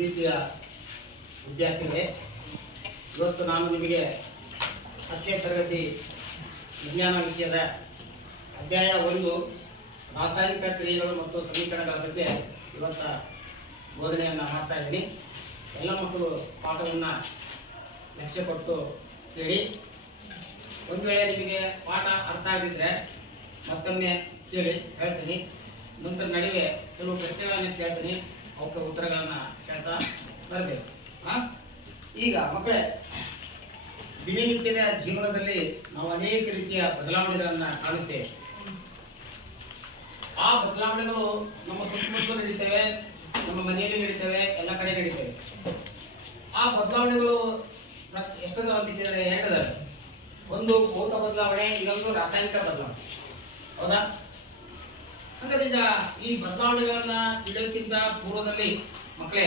ಪ್ರೀತಿಯ ವಿದ್ಯಾರ್ಥಿಗಳೇ, ಇವತ್ತು ನಾನು ನಿಮಗೆ 10ನೇ ತರಗತಿ ವಿಜ್ಞಾನ ವಿಷಯದ ಅಧ್ಯಾಯ 1 ರಾಸಾಯನಿಕ ಕ್ರಿಯೆಗಳು ಮತ್ತು ಸಮೀಕರಣಗಳ ಬಗ್ಗೆ ಇವತ್ತು ಬೋಧನೆಯನ್ನು ಮಾಡ್ತಾ ಇದ್ದೀನಿ. ಎಲ್ಲ ಮಕ್ಕಳು ಪಾಠವನ್ನು ಲಕ್ಷ್ಯ ಕೊಟ್ಟು ಕೇಳಿ. ಒಂದು ವೇಳೆ ನಿಮಗೆ ಪಾಠ ಅರ್ಥ ಆಗಿದ್ದರೆ ಮತ್ತೊಮ್ಮೆ ಕೇಳಿ ಹೇಳ್ತೀನಿ. ನಂತರ ನಡುವೆ ಕೆಲವು ಪ್ರಶ್ನೆಗಳನ್ನು ಕೇಳ್ತೀನಿ, ಅವಕ್ಕೆ ಉತ್ತರಗಳನ್ನು ಕೇಳ್ತಾ ಬರಬೇಕು. ಈಗ ಮಕ್ಕಳೇ, ದಿನನಿತ್ಯದ ಜೀವನದಲ್ಲಿ ನಾವು ಅನೇಕ ರೀತಿಯ ಬದಲಾವಣೆಗಳನ್ನು ಕಾಣುತ್ತೇವೆ. ಆ ಬದಲಾವಣೆಗಳು ನಮ್ಮ ಸುತ್ತಮುತ್ತ ನಡೀತವೆ, ನಮ್ಮ ಮನೆಯಲ್ಲಿ ನಡೀತವೆ, ಎಲ್ಲ ಕಡೆ ನಡೀತವೆ. ಆ ಬದಲಾವಣೆಗಳು ಎಷ್ಟದ ಅಂತಿದ್ದಾರೆ? 2 ಅದಾವೆ. ಒಂದು ಭೌತ ಬದಲಾವಣೆ, ಇನ್ನೊಂದು ರಾಸಾಯನಿಕ ಬದಲಾವಣೆ. ಹೌದಾ? ಹಾಗಾದ್ರೆ ಈಗ ಈ ಬದಲಾವಣೆಗಳನ್ನ ತಿಳಿಯೋಕ್ಕಿಂತ ಪೂರ್ವದಲ್ಲಿ ಮಕ್ಕಳೇ,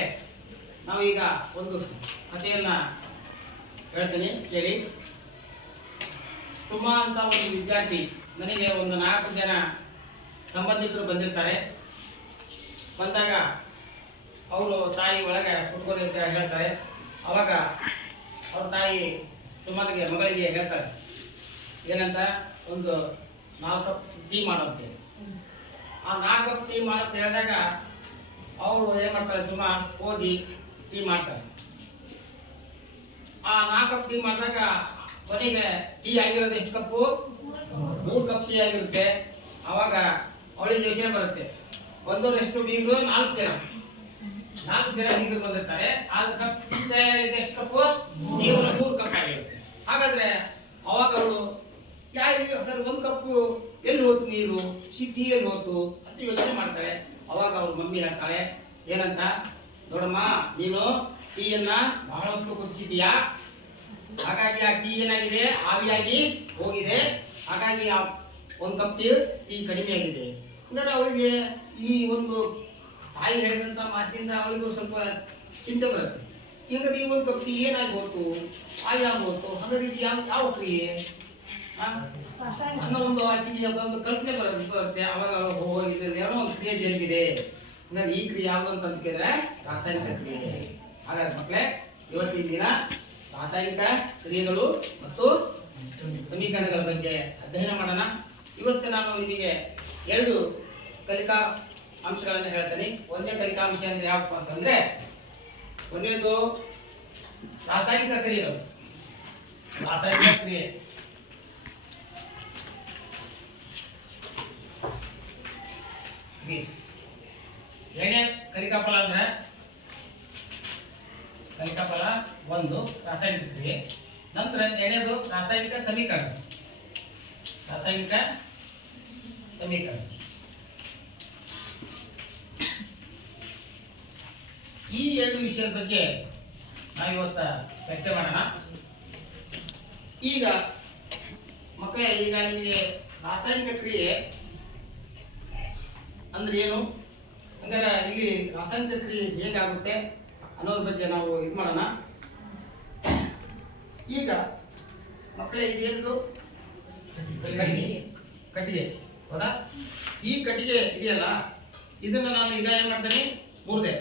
ನಾವೀಗ ಒಂದು ಕಥೆಯನ್ನ ಹೇಳ್ತೀನಿ, ಕೇಳಿ. ಸುಮಾ ಅಂತ ಒಂದು ವಿದ್ಯಾರ್ಥಿ ನನಗೆ ಒಂದು 4 ಜನ ಸಂಬಂಧಿಕರು ಬಂದಿರ್ತಾರೆ. ಬಂದಾಗ ಅವರು ತಾಯಿ ಒಳಗೆ ಕುತ್ಕೊಂಡು ಅಂತ ಹೇಳ್ತಾರೆ. ಅವಾಗ ಅವ್ರ ತಾಯಿ ಸುಮಾರಿಗೆ ಮಗಳಿಗೆ ಹೇಳ್ತಾರೆ, ಏನಂತ, ಒಂದು 4 ಕಪ್ ಟೀ ಮಾಡೋಂತೆ. ಆ 4 ಕಪ್ ಟೀ ಮಾಡಂತ ಹೇಳಿದಾಗ ಅವಳು ಏನು ಮಾಡ್ತಾಳೆ, ಸುಮಾ ಹೋಗಿ ಟೀ ಮಾಡ್ತಾರೆ. ಆ 4 ಕಪ್ ಟೀ ಮಾಡಿದಾಗ ಕೊನೆಗೆ ಟೀ ಆಗಿರೋದು ಎಷ್ಟು ಕಪ್ಪು? 3 ಕಪ್ ಟೀ ಆಗಿರುತ್ತೆ. ಆವಾಗ ಅವಳಿಗೆ ಯೋಚನೆ ಬರುತ್ತೆ, ಒಂದೂರಷ್ಟು ಬೀಗರು 4 ಜನ ಬೀಗರು ಬಂದಿರ್ತಾರೆ. 4 ಕಪ್ ಟೀ ತಯಾರಾಗಿದೆ, ಎಷ್ಟು ಕಪ್ಪು? 3 ಕಪ್ ಆಗಿರುತ್ತೆ. ಹಾಗಾದ್ರೆ ಅವಾಗ ಅವಳು ಹಾಗಾದ್ರೆ 1 ಕಪ್ಪು ಎಲ್ಲಿ ಹೋಯ್ತು ನೀರು, ಟೀ ಎಲ್ಲಿ ಹೋಯ್ತು ಅಂತ ಯೋಚನೆ ಮಾಡ್ತಾಳೆ. ಅವಾಗ ಅವ್ರ ಮಮ್ಮಿ ಹೇಳ್ತಾಳೆ, ಏನಂತ, ನೋಡಮ್ಮ, ನೀನು ಟೀಯನ್ನ ಬಹಳಷ್ಟು ಕುದಿಸಿದೀಯಾ, ಹಾಗಾಗಿ ಆ ಟೀ ಏನಾಗಿದೆ, ಆವಿಯಾಗಿ ಹೋಗಿದೆ. ಹಾಗಾಗಿ ಆ 1 ಕಪ್ ಟೀ ಕಡಿಮೆ ಆಗಿದೆ. ಅಂದರೆ ಅವಳಿಗೆ ಈ ಒಂದು ತಾಯಿ ಹೇಳಿದಂಥ ಮಾತಿನಿಂದ ಅವಳಿಗೂ ಸ್ವಲ್ಪ ಚಿಂತೆ ಬರುತ್ತೆ. ಹೀಗಾಗಿ ಈ 1 ಕಪ್ ಟೀ ಏನಾಗಿ ಹೋಯ್ತು, ಆವಿ ಆಗೋಯ್ತು, ಹಾಗಾದ್ರೆ ಇದು ಯಾವ ಕ್ರಿಯೆ ಅನ್ನೋ ಒಂದು ಆಕೆಗೆ ಒಂದು ಕಲ್ಪನೆ ಬರುತ್ತೆ. ಅವಾಗ ಹೋಗಿದೆ, ಏನೋ ಒಂದು ಕ್ರಿಯೆ ಜರುಗಿದೆ. ಅಂದರೆ ಈ ಕ್ರಿಯೆ ಯಾವುದು ಅಂತ ಕೇಳಿದ್ರೆ ರಾಸಾಯನಿಕ ಕ್ರಿಯೆ. ಹಾಗಾದ್ರೆ ಮಕ್ಕಳೇ, ಇವತ್ತಿನ ದಿನ ರಾಸಾಯನಿಕ ಕ್ರಿಯೆಗಳು ಮತ್ತು ಸಮೀಕರಣಗಳ ಬಗ್ಗೆ ಅಧ್ಯಯನ ಮಾಡೋಣ. ಇವತ್ತು ನಾನು ನಿಮಗೆ 2 ಕಲಿಕಾ ಅಂಶಗಳನ್ನು ಹೇಳ್ತೇನೆ. ಒಂದೇ ಕಲಿಕಾ ಅಂಶ ಅಂದ್ರೆ ಯಾವಪ್ಪ ಅಂತಂದ್ರೆ, ಒಂದೇದು ರಾಸಾಯನಿಕ ಕ್ರಿಯೆಗಳು, ರಾಸಾಯನಿಕ ಕ್ರಿಯೆ. ಎರಡನೇ ಕಲಿಕಾಫಲ ಅಂದ್ರೆ ಕಲಿಕಾಫಲ 1 ರಾಸಾಯನಿಕ ಕ್ರಿಯೆ. ನಂತರ ಎರಡನೇದು ರಾಸಾಯನಿಕ ಸಮೀಕರಣ. ರಾಸಾಯನಿಕ ಸಮೀಕರಣ ಈ 2 ವಿಷಯದ ಬಗ್ಗೆ ನಾವಿವತ್ತು ಚರ್ಚೆ ಮಾಡೋಣ. ಈಗ ಮಕ್ಕಳೇ, ಈಗ ನಿಮಗೆ ರಾಸಾಯನಿಕ ಕ್ರಿಯೆ ಅಂದ್ರೆ ಏನು, ಅಂದರೆ ಇಲ್ಲಿ ರಾಸಾಯನಿಕ ಕ್ರಿಯೆ ಹೇಗಾಗುತ್ತೆ ಅನ್ನೋದ್ರ ಬಗ್ಗೆ ನಾವು ಇದು ಮಾಡೋಣ. ಈಗ ಮಕ್ಕಳೇ, ಇದೇನು ಕಟ್ಟಿಗೆ, ಹೌದಾ? ಈ ಕಟ್ಟಿಗೆ ಇದೆಯಲ್ಲ, ಇದನ್ನು ನಾನು ಈಗ ಏನು ಮಾಡ್ತೇನೆ, ಮುರಿದೆ.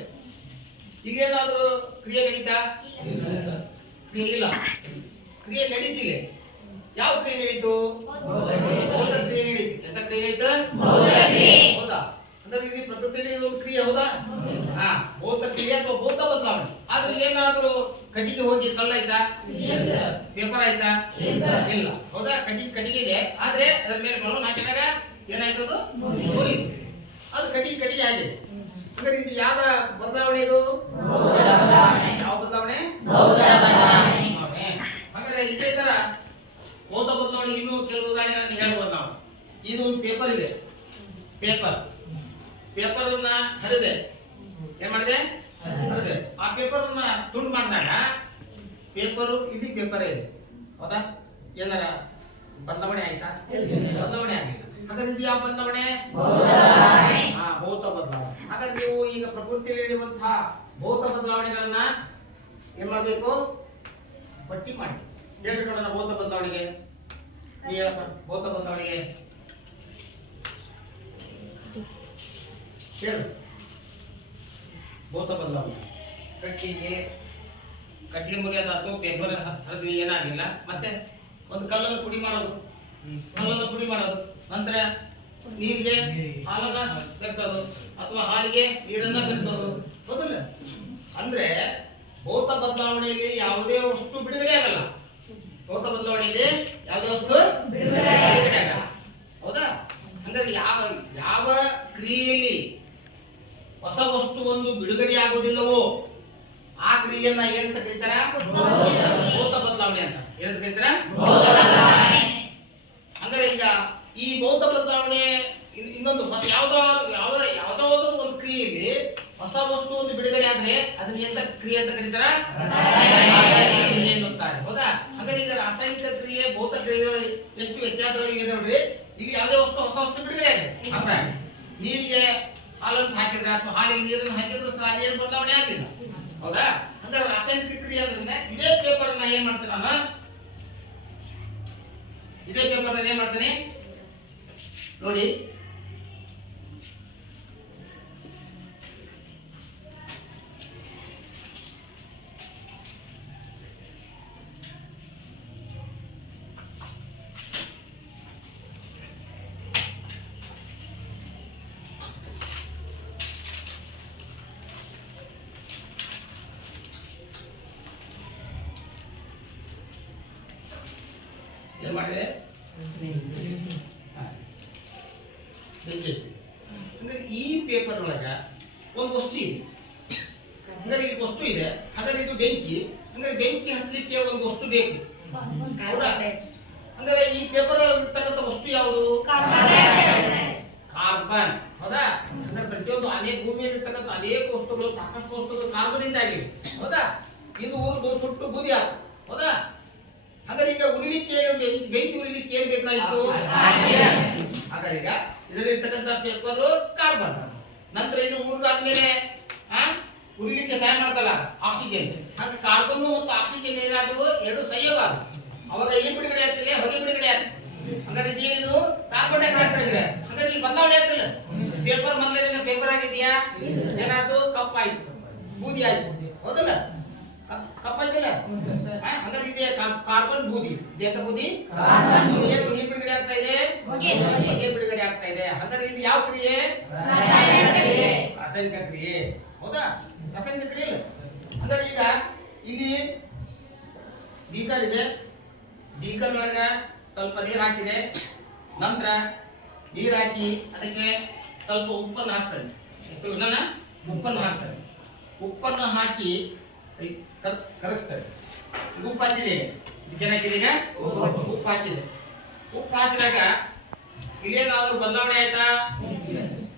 ಈಗೇನಾದರೂ ಕ್ರಿಯೆ ನಡೀತಾ? ಕ್ರಿಯೆ ಇಲ್ಲ. ಕ್ರಿಯೆ ನಡೀತಿಲ್ಲ. ಯಾವ ಕ್ರಿಯೆ ನಡೀತು? ಭೌತ ಕ್ರಿಯೆ ನಡೀತು. ಎಂತ ಕ್ರಿಯೆ ನಡೀತು? ಹೌದಾ? ಅಂದ್ರೆ ಇಲ್ಲಿ ಪ್ರಕೃತಿಯಲ್ಲಿ ಒಂದು ಕ್ರಿಯೆ, ಹೌದಾ? ಭೌತ ಕ್ರಿಯೆ ಅಥವಾ ಭೌತ ಬದಲಾವಣೆ. ಆದ್ರೆ ಏನಾದ್ರೂ ಕಟ್ಟಿಗೆ ಹೋಗಿ ಕಲ್ಲಾಯ್ತಾ? ಪೇಪರ್ ಆಯ್ತಾ? ಇಲ್ಲ, ಹೌದಾ? ಕಟ್ಟಿಗೆ ಇದೆ, ಆದ್ರೆ ಅದರ ಮೇಲೆ ಮಣ್ಣು ಹಾಕಿದಾಗ ಏನಾಯ್ತು? ಅದು ಮುರಿದು, ಅದು ಕಟ್ಟಿಗೆ ಆಗಿದೆ. ಅಂದ್ರೆ ಇದು ಯಾವ ಬದಲಾವಣೆ? ಇದು ಯಾವ ಬದಲಾವಣೆ? ಹಾಗಾದ್ರೆ ಇದೇ ತರ ಭೌತ ಬದಲಾವಣೆ ಇನ್ನೂ ಕೆಲವು ಉದಾಹರಣೆಗಳನ್ನು ಹೇಳ್ಬೋದು ನಾವು. ಇದು ಒಂದು ಪೇಪರ್ ಇದೆ. ಪೇಪರ್ ಅನ್ನ ಹರಿದೆ, ಏನ್ ಮಾಡಿದೆ? ಹರಿದೆ. ಆ ಪೇಪರ್ ಅನ್ನ ತುಂಡು ಮಾಡಿದಾಗ ಪೇಪರು ಇಲ್ಲಿ ಪೇಪರೇ ಇದೆ, ಹೌದಾ? ಏನಾರ ಬದಲಾವಣೆ ಆಯ್ತಾ? ಬದಲಾವಣೆ ಆಗಿಲ್ಲ. ಹಾಗಾದ್ರೆ ಇದು ಯಾವ ಬದಲಾವಣೆ? ಭೌತ ಬದಲಾವಣೆ. ಹಾಗಾದ್ರೆ ನೀವು ಈಗ ಪ್ರಕೃತಿಯಲ್ಲಿ ನಡೆಯುವಂತಹ ಭೌತ ಬದಲಾವಣೆಗಳನ್ನ ಏನ್ ಮಾಡಬೇಕು? ಪಟ್ಟಿ ಮಾಡಿ ಹೇಳ್ಕೊಂಡ ಭೌತ ಬದಲಾವಣೆಗೆ. ಭೌತ ಬದಲಾವಣೆಗೆ ಹೇಳು. ಭೌತ ಬದಲಾವಣೆ ಕಟ್ಟಿಗೆ ಮುರಿಯೋದಾತು, ಪೇಪರ್ ಹರಿದ್ವಿ, ಏನಾಗಿಲ್ಲ. ಮತ್ತೆ ಒಂದು ಕಲ್ಲನ್ನು ಪುಡಿ ಮಾಡೋದು, ನಂತರ ನೀರಿಗೆ ಹಾಲನ್ನ ಬೆರೆಸೋದು ಅಥವಾ ಹಾಲಿಗೆ ನೀರನ್ನ ಬೆರೆಸೋದು. ಹೌದಲ್ಲ? ಅಂದ್ರೆ ಭೌತ ಬದಲಾವಣೆಯಲ್ಲಿ ಯಾವುದೇ ವಸ್ತು ಬಿಡುಗಡೆ ಆಗಲ್ಲ. ಭೌತ ಬದಲಾವಣೆಯಲ್ಲಿ ಯಾವುದೇ ವಸ್ತು ಬಿಡುಗಡೆ ಆಗಲ್ಲ. ಹೌದಾ? ಅಂದ್ರೆ ಯಾವ ಕ್ರಿಯೆಯಲ್ಲಿ ಹೊಸ ವಸ್ತು ಒಂದು ಬಿಡುಗಡೆ ಆಗುವುದಿಲ್ಲವೋ ಆ ಕ್ರಿಯೆಯನ್ನ ಏನಂತ ಕರೀತಾರ? ಭೌತ ಬದಲಾವಣೆ ಅಂತ. ಏನಂತ ಕರೀತಾರ? ಅಂದ್ರೆ ಈಗ ಈ ಭೌತ ಬದಲಾವಣೆ ಇನ್ನೊಂದು ಯಾವ್ದಾದ್ರು ಒಂದು ಕ್ರಿಯೆಯಲ್ಲಿ ಹೊಸ ವಸ್ತು ಒಂದು ಬಿಡುಗಡೆ ಆದ್ರೆ ಅದನ್ನ ಎಂತ ಕ್ರಿಯೆ ಅಂತ ಕರೀತಾರ? ರಾಸಾಯನಿಕ ಕ್ರಿಯೆ ಎನ್ನುತ್ತಾರೆ. ಹೌದಾ? ಅಂದ್ರೆ ಈಗ ರಾಸಾಯನಿಕ ಕ್ರಿಯೆ ಭೌತ ಕ್ರಿಯೆಗಳ ಎಷ್ಟು ವ್ಯತ್ಯಾಸಗಳಿವೆ ನೋಡ್ರಿ. ಈಗ ಯಾವುದೇ ಹೊಸ ವಸ್ತು ಬಿಡುಗಡೆ ಆಗಿದೆ, ನೀರಿಗೆ ಹಾಲನ್ನು ಹಾಕಿದ್ರೆ ಅಥವಾ ಹಾಲಿಗೆ ನೀರನ್ನು ಹಾಕಿದ್ರೆ ಸಹ ಏನು ಬದಲಾವಣೆ ಆಗಲಿಲ್ಲ. ಹೌದಾ? ಅಂದ್ರೆ ರಾಸಾಯನಿಕ ಕ್ರಿಯೆ ಅಂದ್ರೆ ಇದೇ ಪೇಪರ್ ಏನ್ ಮಾಡ್ತೇನೆ ನಾನು, ಇದೇ ಪೇಪರ್ ಏನ್ ಮಾಡ್ತೇನೆ ನೋಡಿ. ಏನ್ ಮಾಡಿದೆ? ಅಂದ್ರೆ ಈ ಪೇಪರ್ ಒಳಗ ಒಂದು ವಸ್ತು ಇದೆ. ಅಂದ್ರೆ ಈ ವಸ್ತು ಇದೆ, ಹಾಗಾದ್ರೆ ಇದು ಬೆಂಕಿ. ಅಂದ್ರೆ ಬೆಂಕಿ ಹತ್ತಲಿಕ್ಕೆ ಒಂದು ವಸ್ತು ಬೇಕು. ಹೌದಾ? ಅಂದ್ರೆ ಈ ಪೇಪರ್ ಒಳಗೆ ಇರ್ತಕ್ಕಂಥ ವಸ್ತು ಯಾವುದು? ಕಾರ್ಬನ್. ಹೌದಾ? ಅಂದ್ರೆ ಪ್ರತಿಯೊಂದು ಅನೇಕ ಭೂಮಿಯಲ್ಲಿ ಇರ್ತಕ್ಕಂಥ ಅನೇಕ ವಸ್ತುಗಳು, ಸಾಕಷ್ಟು ವಸ್ತುಗಳು ಕಾರ್ಬನ್ ಇಂದ ಆಗಿವೆ. ಹೌದಾ? ಇದು ಉರಿದು ಸುಟ್ಟು ಬೂದಿ ಆಯ್ತು. ಹೌದಾ? ಹಾಗಾದ್ರೆ ಈಗ ಉರಿಲಿಕ್ಕೆ ಬೆಂಕಿ ಉರಿಲಿಕ್ಕೆ ಏನ್ ಬೇಕಾಗಿತ್ತು? ಹಾಗಾದ್ರೆ ಈಗ ಇದರಲ್ಲಿ ಇರ್ತಕ್ಕಂಥ ಪೇಪರ್ ಕಾರ್ಬನ್. ನಂತರ ಇದು ಉರಿದಾದ್ಮೇಲೆ ಉರಿಲಿಕ್ಕೆ ಸಹಾಯ ಮಾಡ್ತಲ್ಲ ಆಕ್ಸಿಜನ್. ಹಾಗೆ ಕಾರ್ಬನ್ ಮತ್ತು ಆಕ್ಸಿಜನ್ ಏನಾದವು ಎರಡು ಸಂಯೋಗ ಆದವು. ಅವಾಗ ಏನ್ ಬಿಡುಗಡೆ ಆಗ್ತಿಲ್ಲ? ಹೊಗೆ ಬಿಡುಗಡೆ ಆಗ್ತದೆ. ಹಾಗಾದ್ರೆ ಇದೇನಿದು? ಕಾರ್ಬನ್ ಡೈಆಕ್ಸೈಡ್ ಬಿಡುಗಡೆ. ಹಾಗಾದ್ರೆ ಇಲ್ಲಿ ಬದಲಾವಣೆ ಆಗ್ತಿಲ್ಲ. ಪೇಪರ್ ಮೊದಲೇ ಪೇಪರ್ ಆಗಿದೆಯಾ? ಏನಾದ್ರು ಕಪ್ಪಾಯ್ತು, ಬೂದಿ ಆಯ್ತು. ಹೌದಲ್ಲ? ಕಪ್ಪಾಯ್ತಲ್ಲ? ಹಾಗಾದ್ರೆ ಇದೆ ಕಾರ್ಬನ್ ಬೂದಿ. ಇದೆ ಅಂತ ಬೂದಿ ಏನು ಬಿಡುಗಡೆ ಆಗ್ತಾ ಇದೆ? ಹೊಗೆ ಬಿಡುಗಡೆ ಆಗ್ತಾ ಇದೆ. ಹಾಗಾದ್ರೆ ಇದು ಯಾವ ಕ್ರಿಯೆ? ರಾಸಾಯನಿಕ ಕ್ರಿಯೆ. ಹೌದಾ? ರಾಸಾಯನಿಕ ಕ್ರಿಯೆ ಇಲ್ಲ. ಹಾಗಾದ್ರೆ ಈಗ ಇಲ್ಲಿ ಬೀಕರ್ ಇದೆ, ಬೀಕರ್ ಒಳಗ ಸ್ವಲ್ಪ ನೀರು ಹಾಕಿದೆ. ನಂತರ ನೀರು ಹಾಕಿ ಅದಕ್ಕೆ ಸ್ವಲ್ಪ ಉಪ್ಪನ್ನು ಹಾಕ್ತಾರೆ. ಉಪ್ಪನ್ನು ಹಾಕಿ ಕರಗಿಸ್ತಾರೆ. ಉಪ್ಪು ಹಾಕಿದೆ, ಇದಕ್ಕೇನಾಕಿದೆ? ಈಗ ಉಪ್ಪು ಹಾಕಿದೆ. ಉಪ್ಪು ಹಾಕಿದಾಗ ಇಲ್ಲೇನಾದ್ರು ಬದಲಾವಣೆ ಆಯ್ತಾ?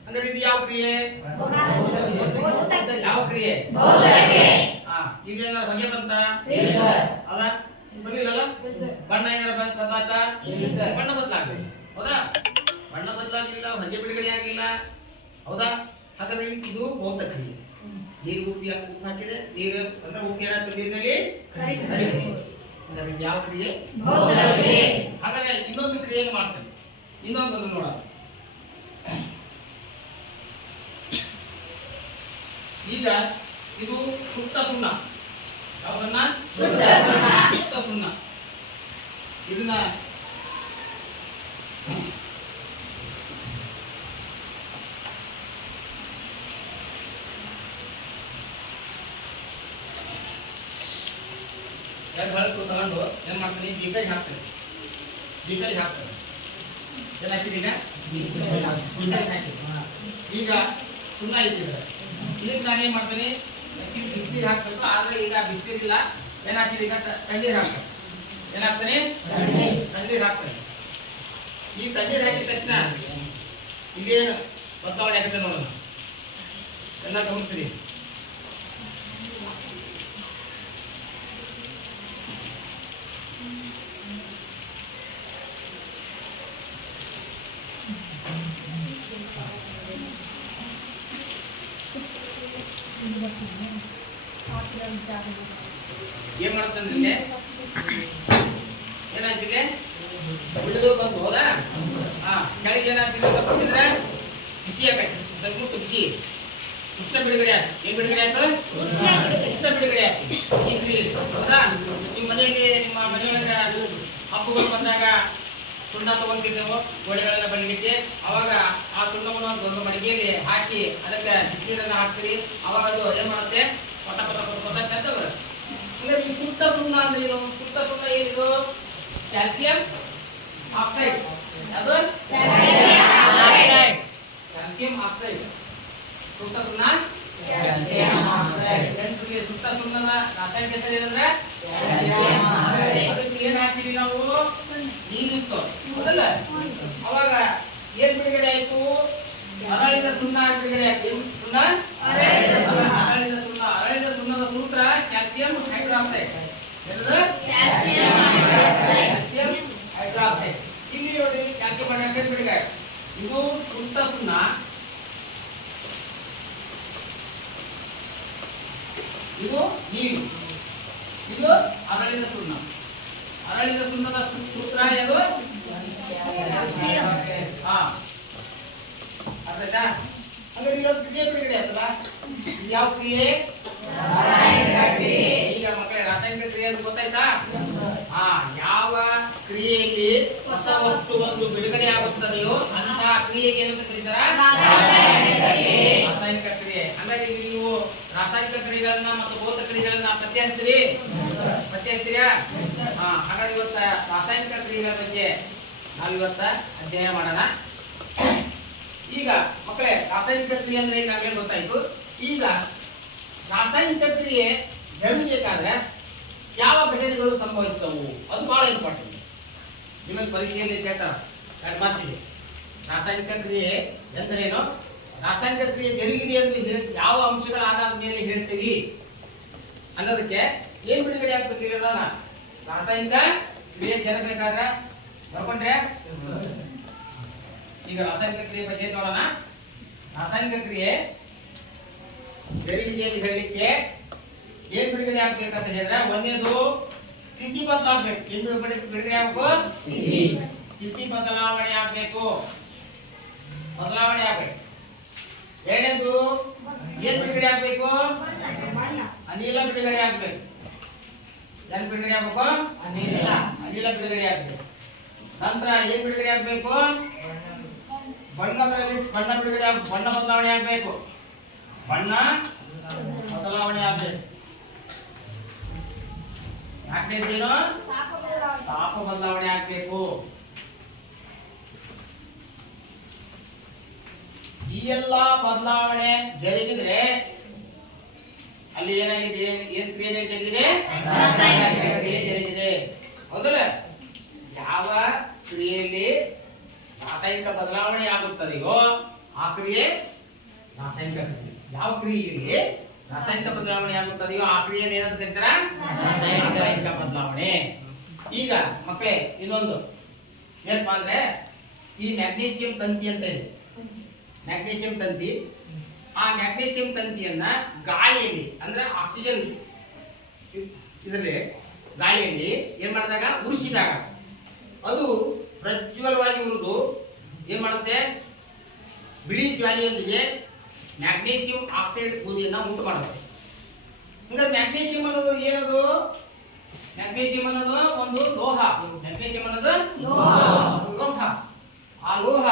ಅಂದ್ರೆ ಇದು ಯಾವ ಕ್ರಿಯೆ? ಯಾವ ಕ್ರಿಯೆ? ಇಲ್ಲೇನಾದ್ರು ಹೊಗೆ ಬಂತ? ಅದ ಬರ್ಲಿಲ್ಲಲ್ಲ? ಬಣ್ಣ ಏನಾರ ಬದಲಾಯ್ತಾ? ಬಣ್ಣ ಬದಲಾಗ್ಬೇಕು. ಹೌದಾ? ಬಣ್ಣ ಬದಲಾಗ್ಲಿಲ್ಲ, ಹೊಗೆ ಬಿಡುಗಡೆ ಆಗ್ಲಿಲ್ಲ. ಹೌದಾ? ಹಾಗಾದ್ರೆ ಇದು ಭೌತ ಕ್ರಿಯೆ. ನೀರು ಉಪ್ಪು ಹಾಕಿದೆ, ನೀರು ಅಂದ್ರೆ ಉಪ್ಪು ಏನಾಯ್ತು? ನೀರಿನಲ್ಲಿ ಯಾವ ಕ್ರಿಯೆ? ಹಾಗಾದ್ರೆ ಇನ್ನೊಂದು ಕ್ರಿಯೆಯನ್ನು ಮಾಡ್ತೇನೆ. ಇನ್ನೊಂದನ್ನು ನೋಡೋಣ. ಈಗ ಇದು ಸುಟ್ಟ ಸುಣ್ಣ. ಯಾವನ್ನ? ಸುಟ್ಟ ಸುಣ್ಣ. ಇದನ್ನ ತಗೊಂಡು ಏನ್ ಮಾಡ್ತೀನಿ? ಬೀಕರಿಗೆ ಹಾಕ್ತೇನೆ. ಏನಾಗ್ತಿದೆ? ಈಗ ಈಗ ಸುಣ್ಣ ಇಟ್ಟಿದ್ದಾರೆ. ಇದಕ್ಕೆ ನಾನೇನ್ ಮಾಡ್ತೀನಿ? ಬಿಸಿನೀರು ಹಾಕ್ಬೇಕು. ಆದ್ರೆ ಈಗ ಬಿಸಿನೀರಿಲ್ಲ, ಏನಾಗ್ತಿದೆ? ಈಗ ತಣ್ಣೀರು ಹಾಕ್ತೇನೆ. ಏನಾಗ್ತಾನೆ? ತಣ್ಣೀರು ಹಾಕ್ತೇನೆ. ಈ ತಣ್ಣೀರು ಹಾಕಿದ ತಕ್ಷಣ ಇದೇನು ಬದಲಾವಣೆ ಆಗ್ತದೆ ನೋಡೋಣ. ಎಲ್ಲ ಗಮನಿಸ್ರಿ. ಏನ್ ಮಾಡ್ತಂದ್ರೆ ಏನಾಗ್ತಿದೆ? ಉಳಿದು ಬಂದು ಹೌದಾ? ಕೆಳಗೆ ಏನಾಗ್ತಿದೆ? ಬಿಸಿ ಆಗೈತೆ, ಸ್ವಲ್ಪ ಬಿಸಿ. ಉಷ್ಣ ಬಿಡುಗಡೆ ಆಯ್ತು. ಏನ್ ಬಿಡುಗಡೆ ಆಯ್ತು? ಉಷ್ಣ ಬಿಡುಗಡೆ ಆಯ್ತು. ಈ ಕ್ರಿಯೆ ಹೌದಾ? ನಿಮ್ಮ ಮನೆಯಲ್ಲಿ ನಿಮ್ಮ ಮನೆಯೊಳಗ ಹಬ್ಬಗಳು ಬಂದಾಗ ಸುಣ್ಣ ತಗೊಂಡಿದ್ದೆವು ಗೋಡೆಗಳೆಲ್ಲ ಬಳಿಲಿಕ್ಕೆ. ಅವಾಗ ಆ ಸುಣ್ಣವನ್ನು ಒಂದು ಮಡಿಗೆಯಲ್ಲಿ ಹಾಕಿ ಅದಕ್ಕೆ ನೀರನ್ನು ಹಾಕ್ತೀರಿ. ಅವಾಗ ಅದು ಏನ್ ಮಾಡುತ್ತೆ? ಪಟ ಪಟ ಪಟ ಪಟ ಶಬ್ದ ಬರುತ್ತೆ. ಅಂದ್ರೆ ಈ ಸುಟ್ಟ ಸುಣ್ಣ ಅಂದ್ರೆ ಏನು? ಸುಟ್ಟ ಸುಣ್ಣ ಏನಿದು? Calcium oxide. ಅದು ಕ್ಯಾಲ್ಸಿಯಂ ಆಕ್ಸೈಡ್. ಸುಟ್ಟ ಸುಣ್ಣ ಸುಟ್ಟ ಸುಣ್ಣನ ರಾಸಾಯನಿಕ ಹೆಸರು ಏನಂದ್ರೆ ಅದಕ್ಕೆ ಏನ್ ಹಾಕ್ತೀವಿ ನಾವು? ನೀರಿತ್ತು ಹೌದಲ್ಲ? ಅವಾಗ ಏನ್ ಬಿಡುಗಡೆ ಆಯ್ತು? ಅರಳಿದ ಸುಣ್ಣ ಬಿಡುಗಡೆ ಆಯ್ತು. ಸುಣ್ಣ ಅರಳಿದ ಸುಣ್ಣ. ಅರಳಿದ ಸುಣ್ಣದ ಸೂತ್ರ ಕ್ಯಾಲ್ಸಿಯಂ ಹೈಡ್ರಾಕ್ಸೈಡ್. ಏನದು? Calcium hydroxide. ಇಲ್ಲಿ ನೋಡಿ ಕ್ಯಾಲ್ಸಿಯಂ ಹೈಡ್ರಾಕ್ಸೈಡ್ ಬಿಡುಗಡೆ. ಇದು ಸುಟ್ಟ ಸುಣ್ಣ, ಇದು ನೀರು, ಇದು ಅರಳಿದ ಸುಣ್ಣ. ಅರಳಿದ ಸುಣ್ಣದ ಸೂತ್ರ ಯಾವುದು? ಹಾ ಅರ್ಥಾಯ್ತಾ? ಅಂದ್ರೆ ಇಲ್ಲೊಂದು ಕ್ರಿಯೆ ಬಿಡುಗಡೆ ಆಯ್ತಲ್ಲ. ಯಾವ ಕ್ರಿಯೆ? ಈಗ ಮಕ್ಕಳೇ ರಾಸಾಯನಿಕ ಕ್ರಿಯೆ ಅಂತ ಗೊತ್ತಾಯ್ತಾ? ಹಾ, ಯಾವ ಕ್ರಿಯೆಯಲ್ಲಿ ಹೊಸ ವಸ್ತು ಒಂದು ಬಿಡುಗಡೆ ಆಗುತ್ತದೆಯೋ ಅಂತ ಕ್ರಿಯೆಗೆ ಏನಂತ ಕರೀತಾರ? ರಾಸಾಯನಿಕ ಕ್ರಿಯೆ. ಹಂಗಾದ್ರೆ ನೀವು ರಾಸಾಯನಿಕ ಕ್ರಿಯೆಗಳನ್ನ ಮತ್ತು ಭೌತ ಕ್ರಿಯೆಗಳನ್ನ ಪತ್ತೆ ಹಚ್ತೀರಾ? ಹಾ, ಹಾಗಾದ್ರೆ ಇವತ್ತ ರಾಸಾಯನಿಕ ಕ್ರಿಯೆಗಳ ಬಗ್ಗೆ ನಾವಿವತ್ತ ಅಧ್ಯಯನ ಮಾಡೋಣ. ಈಗ ಮಕ್ಕಳೇ ರಾಸಾಯನಿಕ ಕ್ರಿಯೆ ಅಂದ್ರೆ ಈಗಾಗಲೇ ಗೊತ್ತಾಯ್ತು. ಈಗ ರಾಸಾಯನಿಕ ಕ್ರಿಯೆ ಜರುಗಬೇಕಾದ್ರೆ ಯಾವ ಘಟನೆಗಳು ಸಂಭವಿಸ್ತವು ಅದು ಬಹಳ ಇಂಪಾರ್ಟೆಂಟ್. ನಿಮಗೆ ಪರೀಕ್ಷೆಯಲ್ಲಿ ಕೇಳ್ತಾರ 2 ಮಾರ್ಕ್ಸಿಗೆ. ರಾಸಾಯನಿಕ ಕ್ರಿಯೆ ಎಂದರೇನು? ರಾಸಾಯನಿಕ ಕ್ರಿಯೆ ಜರುಗಿದೆ ಎಂದು ಯಾವ ಅಂಶಗಳ ಆಧಾರದ ಮೇಲೆ ಹೇಳ್ತೀವಿ ಅನ್ನೋದಕ್ಕೆ ಏನ್ ಬಿಡುಗಡೆ ಆಗ್ಬೇಕಿಲ್ಲ. ರಾಸಾಯನಿಕ ಕ್ರಿಯೆ ಜರಗಬೇಕಾದ್ರೆ ಬರ್ಕೊಂಡ್ರೆ ಈಗ ರಾಸಾಯನಿಕ ಕ್ರಿಯೆ ಬಗ್ಗೆ ನೋಡೋಣ. ರಾಸಾಯನಿಕ ಕ್ರಿಯೆ ಜರುಗಿದೆ ಅಂತ ಹೇಳಲಿಕ್ಕೆ ಏನ್ ಬಿಡುಗಡೆ ಆಗ್ಬೇಕಂತ ಹೇಳಿದ್ರೆ, ಒಂದೇದು ಸ್ಥಿತಿ ಬದಲಾಗಬೇಕು. ಏನ್ ಬಿಡುಗಡೆ ಆಗ್ಬೇಕು? ಸ್ಥಿತಿ ಬದಲಾವಣೆ ಆಗ್ಬೇಕು. ಎರಡನೇದು ಏನ್ ಬಿಡುಗಡೆ ಆಗ್ಬೇಕು? ಅನಿಲ ಬಿಡುಗಡೆ ಆಗ್ಬೇಕು. ಏನ್ ಬಿಡುಗಡೆ ಆಗ್ಬೇಕು? ಅನಿಲ ಬಿಡುಗಡೆ ಆಗ್ಬೇಕು. ನಂತರ ಏನ್ ಬಿಡುಗಡೆ ಆಗ್ಬೇಕು? ಬಣ್ಣ ಬದಲಾವಣೆ ಆಗ್ಬೇಕು. ನಾಲ್ಕನೇದೇನು? ತಾಪ ಬದಲಾವಣೆ ಆಗ್ಬೇಕು. ಈ ಎಲ್ಲ ಬದಲಾವಣೆ ಜರುಗಿದ್ರೆ ಅಲ್ಲಿ ಏನಾಗಿದೆ? ಏನ್ ಕ್ರಿಯೆ ಜರುಗಿದೆ? ಕ್ರಿಯೆ ಜರುಗಿದೆ ಹೌದಲ್ಲ? ಯಾವ ಕ್ರಿಯೆಯಲ್ಲಿ ರಾಸಾಯನಿಕ ಬದಲಾವಣೆ ಆಗುತ್ತದೆಯೋ ಆ ಕ್ರಿಯೆ ರಾಸಾಯನಿಕ ಕ್ರಿಯೆ. ಯಾವ ಕ್ರಿಯೆಯಲ್ಲಿ ರಾಸಾಯನಿಕ ಬದಲಾವಣೆ ಆಗುತ್ತದೆಯೋ ಆ ಕ್ರಿಯೆ ಏನಂತ ಕರೀತಾರ? ರಾಸಾಯನಿಕ ಬದಲಾವಣೆ. ಈಗ ಮಕ್ಕಳೇ ಇನ್ನೊಂದು ಏನಪ್ಪಾ ಅಂದ್ರೆ, ಈ ಮ್ಯಾಗ್ನೀಸಿಯಂ ತಂತಿ ಅಂತ ಇದೆ. ಮ್ಯಾಗ್ನೀಸಿಯಂ ತಂತಿ. ಆ ಮ್ಯಾಗ್ನೀಸಿಯಂ ತಂತಿಯನ್ನ ಗಾಳಿಯಲ್ಲಿ ಅಂದ್ರೆ ಆಕ್ಸಿಜನ್ ಇದರಲ್ಲಿ ಗಾಳಿಯಲ್ಲಿ ಏನ್ ಮಾಡಿದಾಗ ಉರಿಸಿದಾಗ ಅದು ಪ್ರಜ್ವಲವಾಗಿ ಉರಿದು ಏನ್ ಮಾಡುತ್ತೆ? ಬಿಳಿ ಜ್ವಾಲೆಯೊಂದಿಗೆ ಮ್ಯಾಗ್ನೀಸಿಯಂ ಆಕ್ಸೈಡ್ ಬೂದಿಯನ್ನ ಉಂಟು ಮಾಡುತ್ತೆ. ಅಂದ್ರೆ ಮ್ಯಾಗ್ನೀಸಿಯಂ ಅನ್ನೋದು ಏನದು? ಮ್ಯಾಗ್ನೀಸಿಯಂ ಅನ್ನೋದು ಒಂದು ಲೋಹ. ಮ್ಯಾಗ್ನೀಸಿಯಂ ಅನ್ನೋದು ಲೋಹ. ಆ ಲೋಹ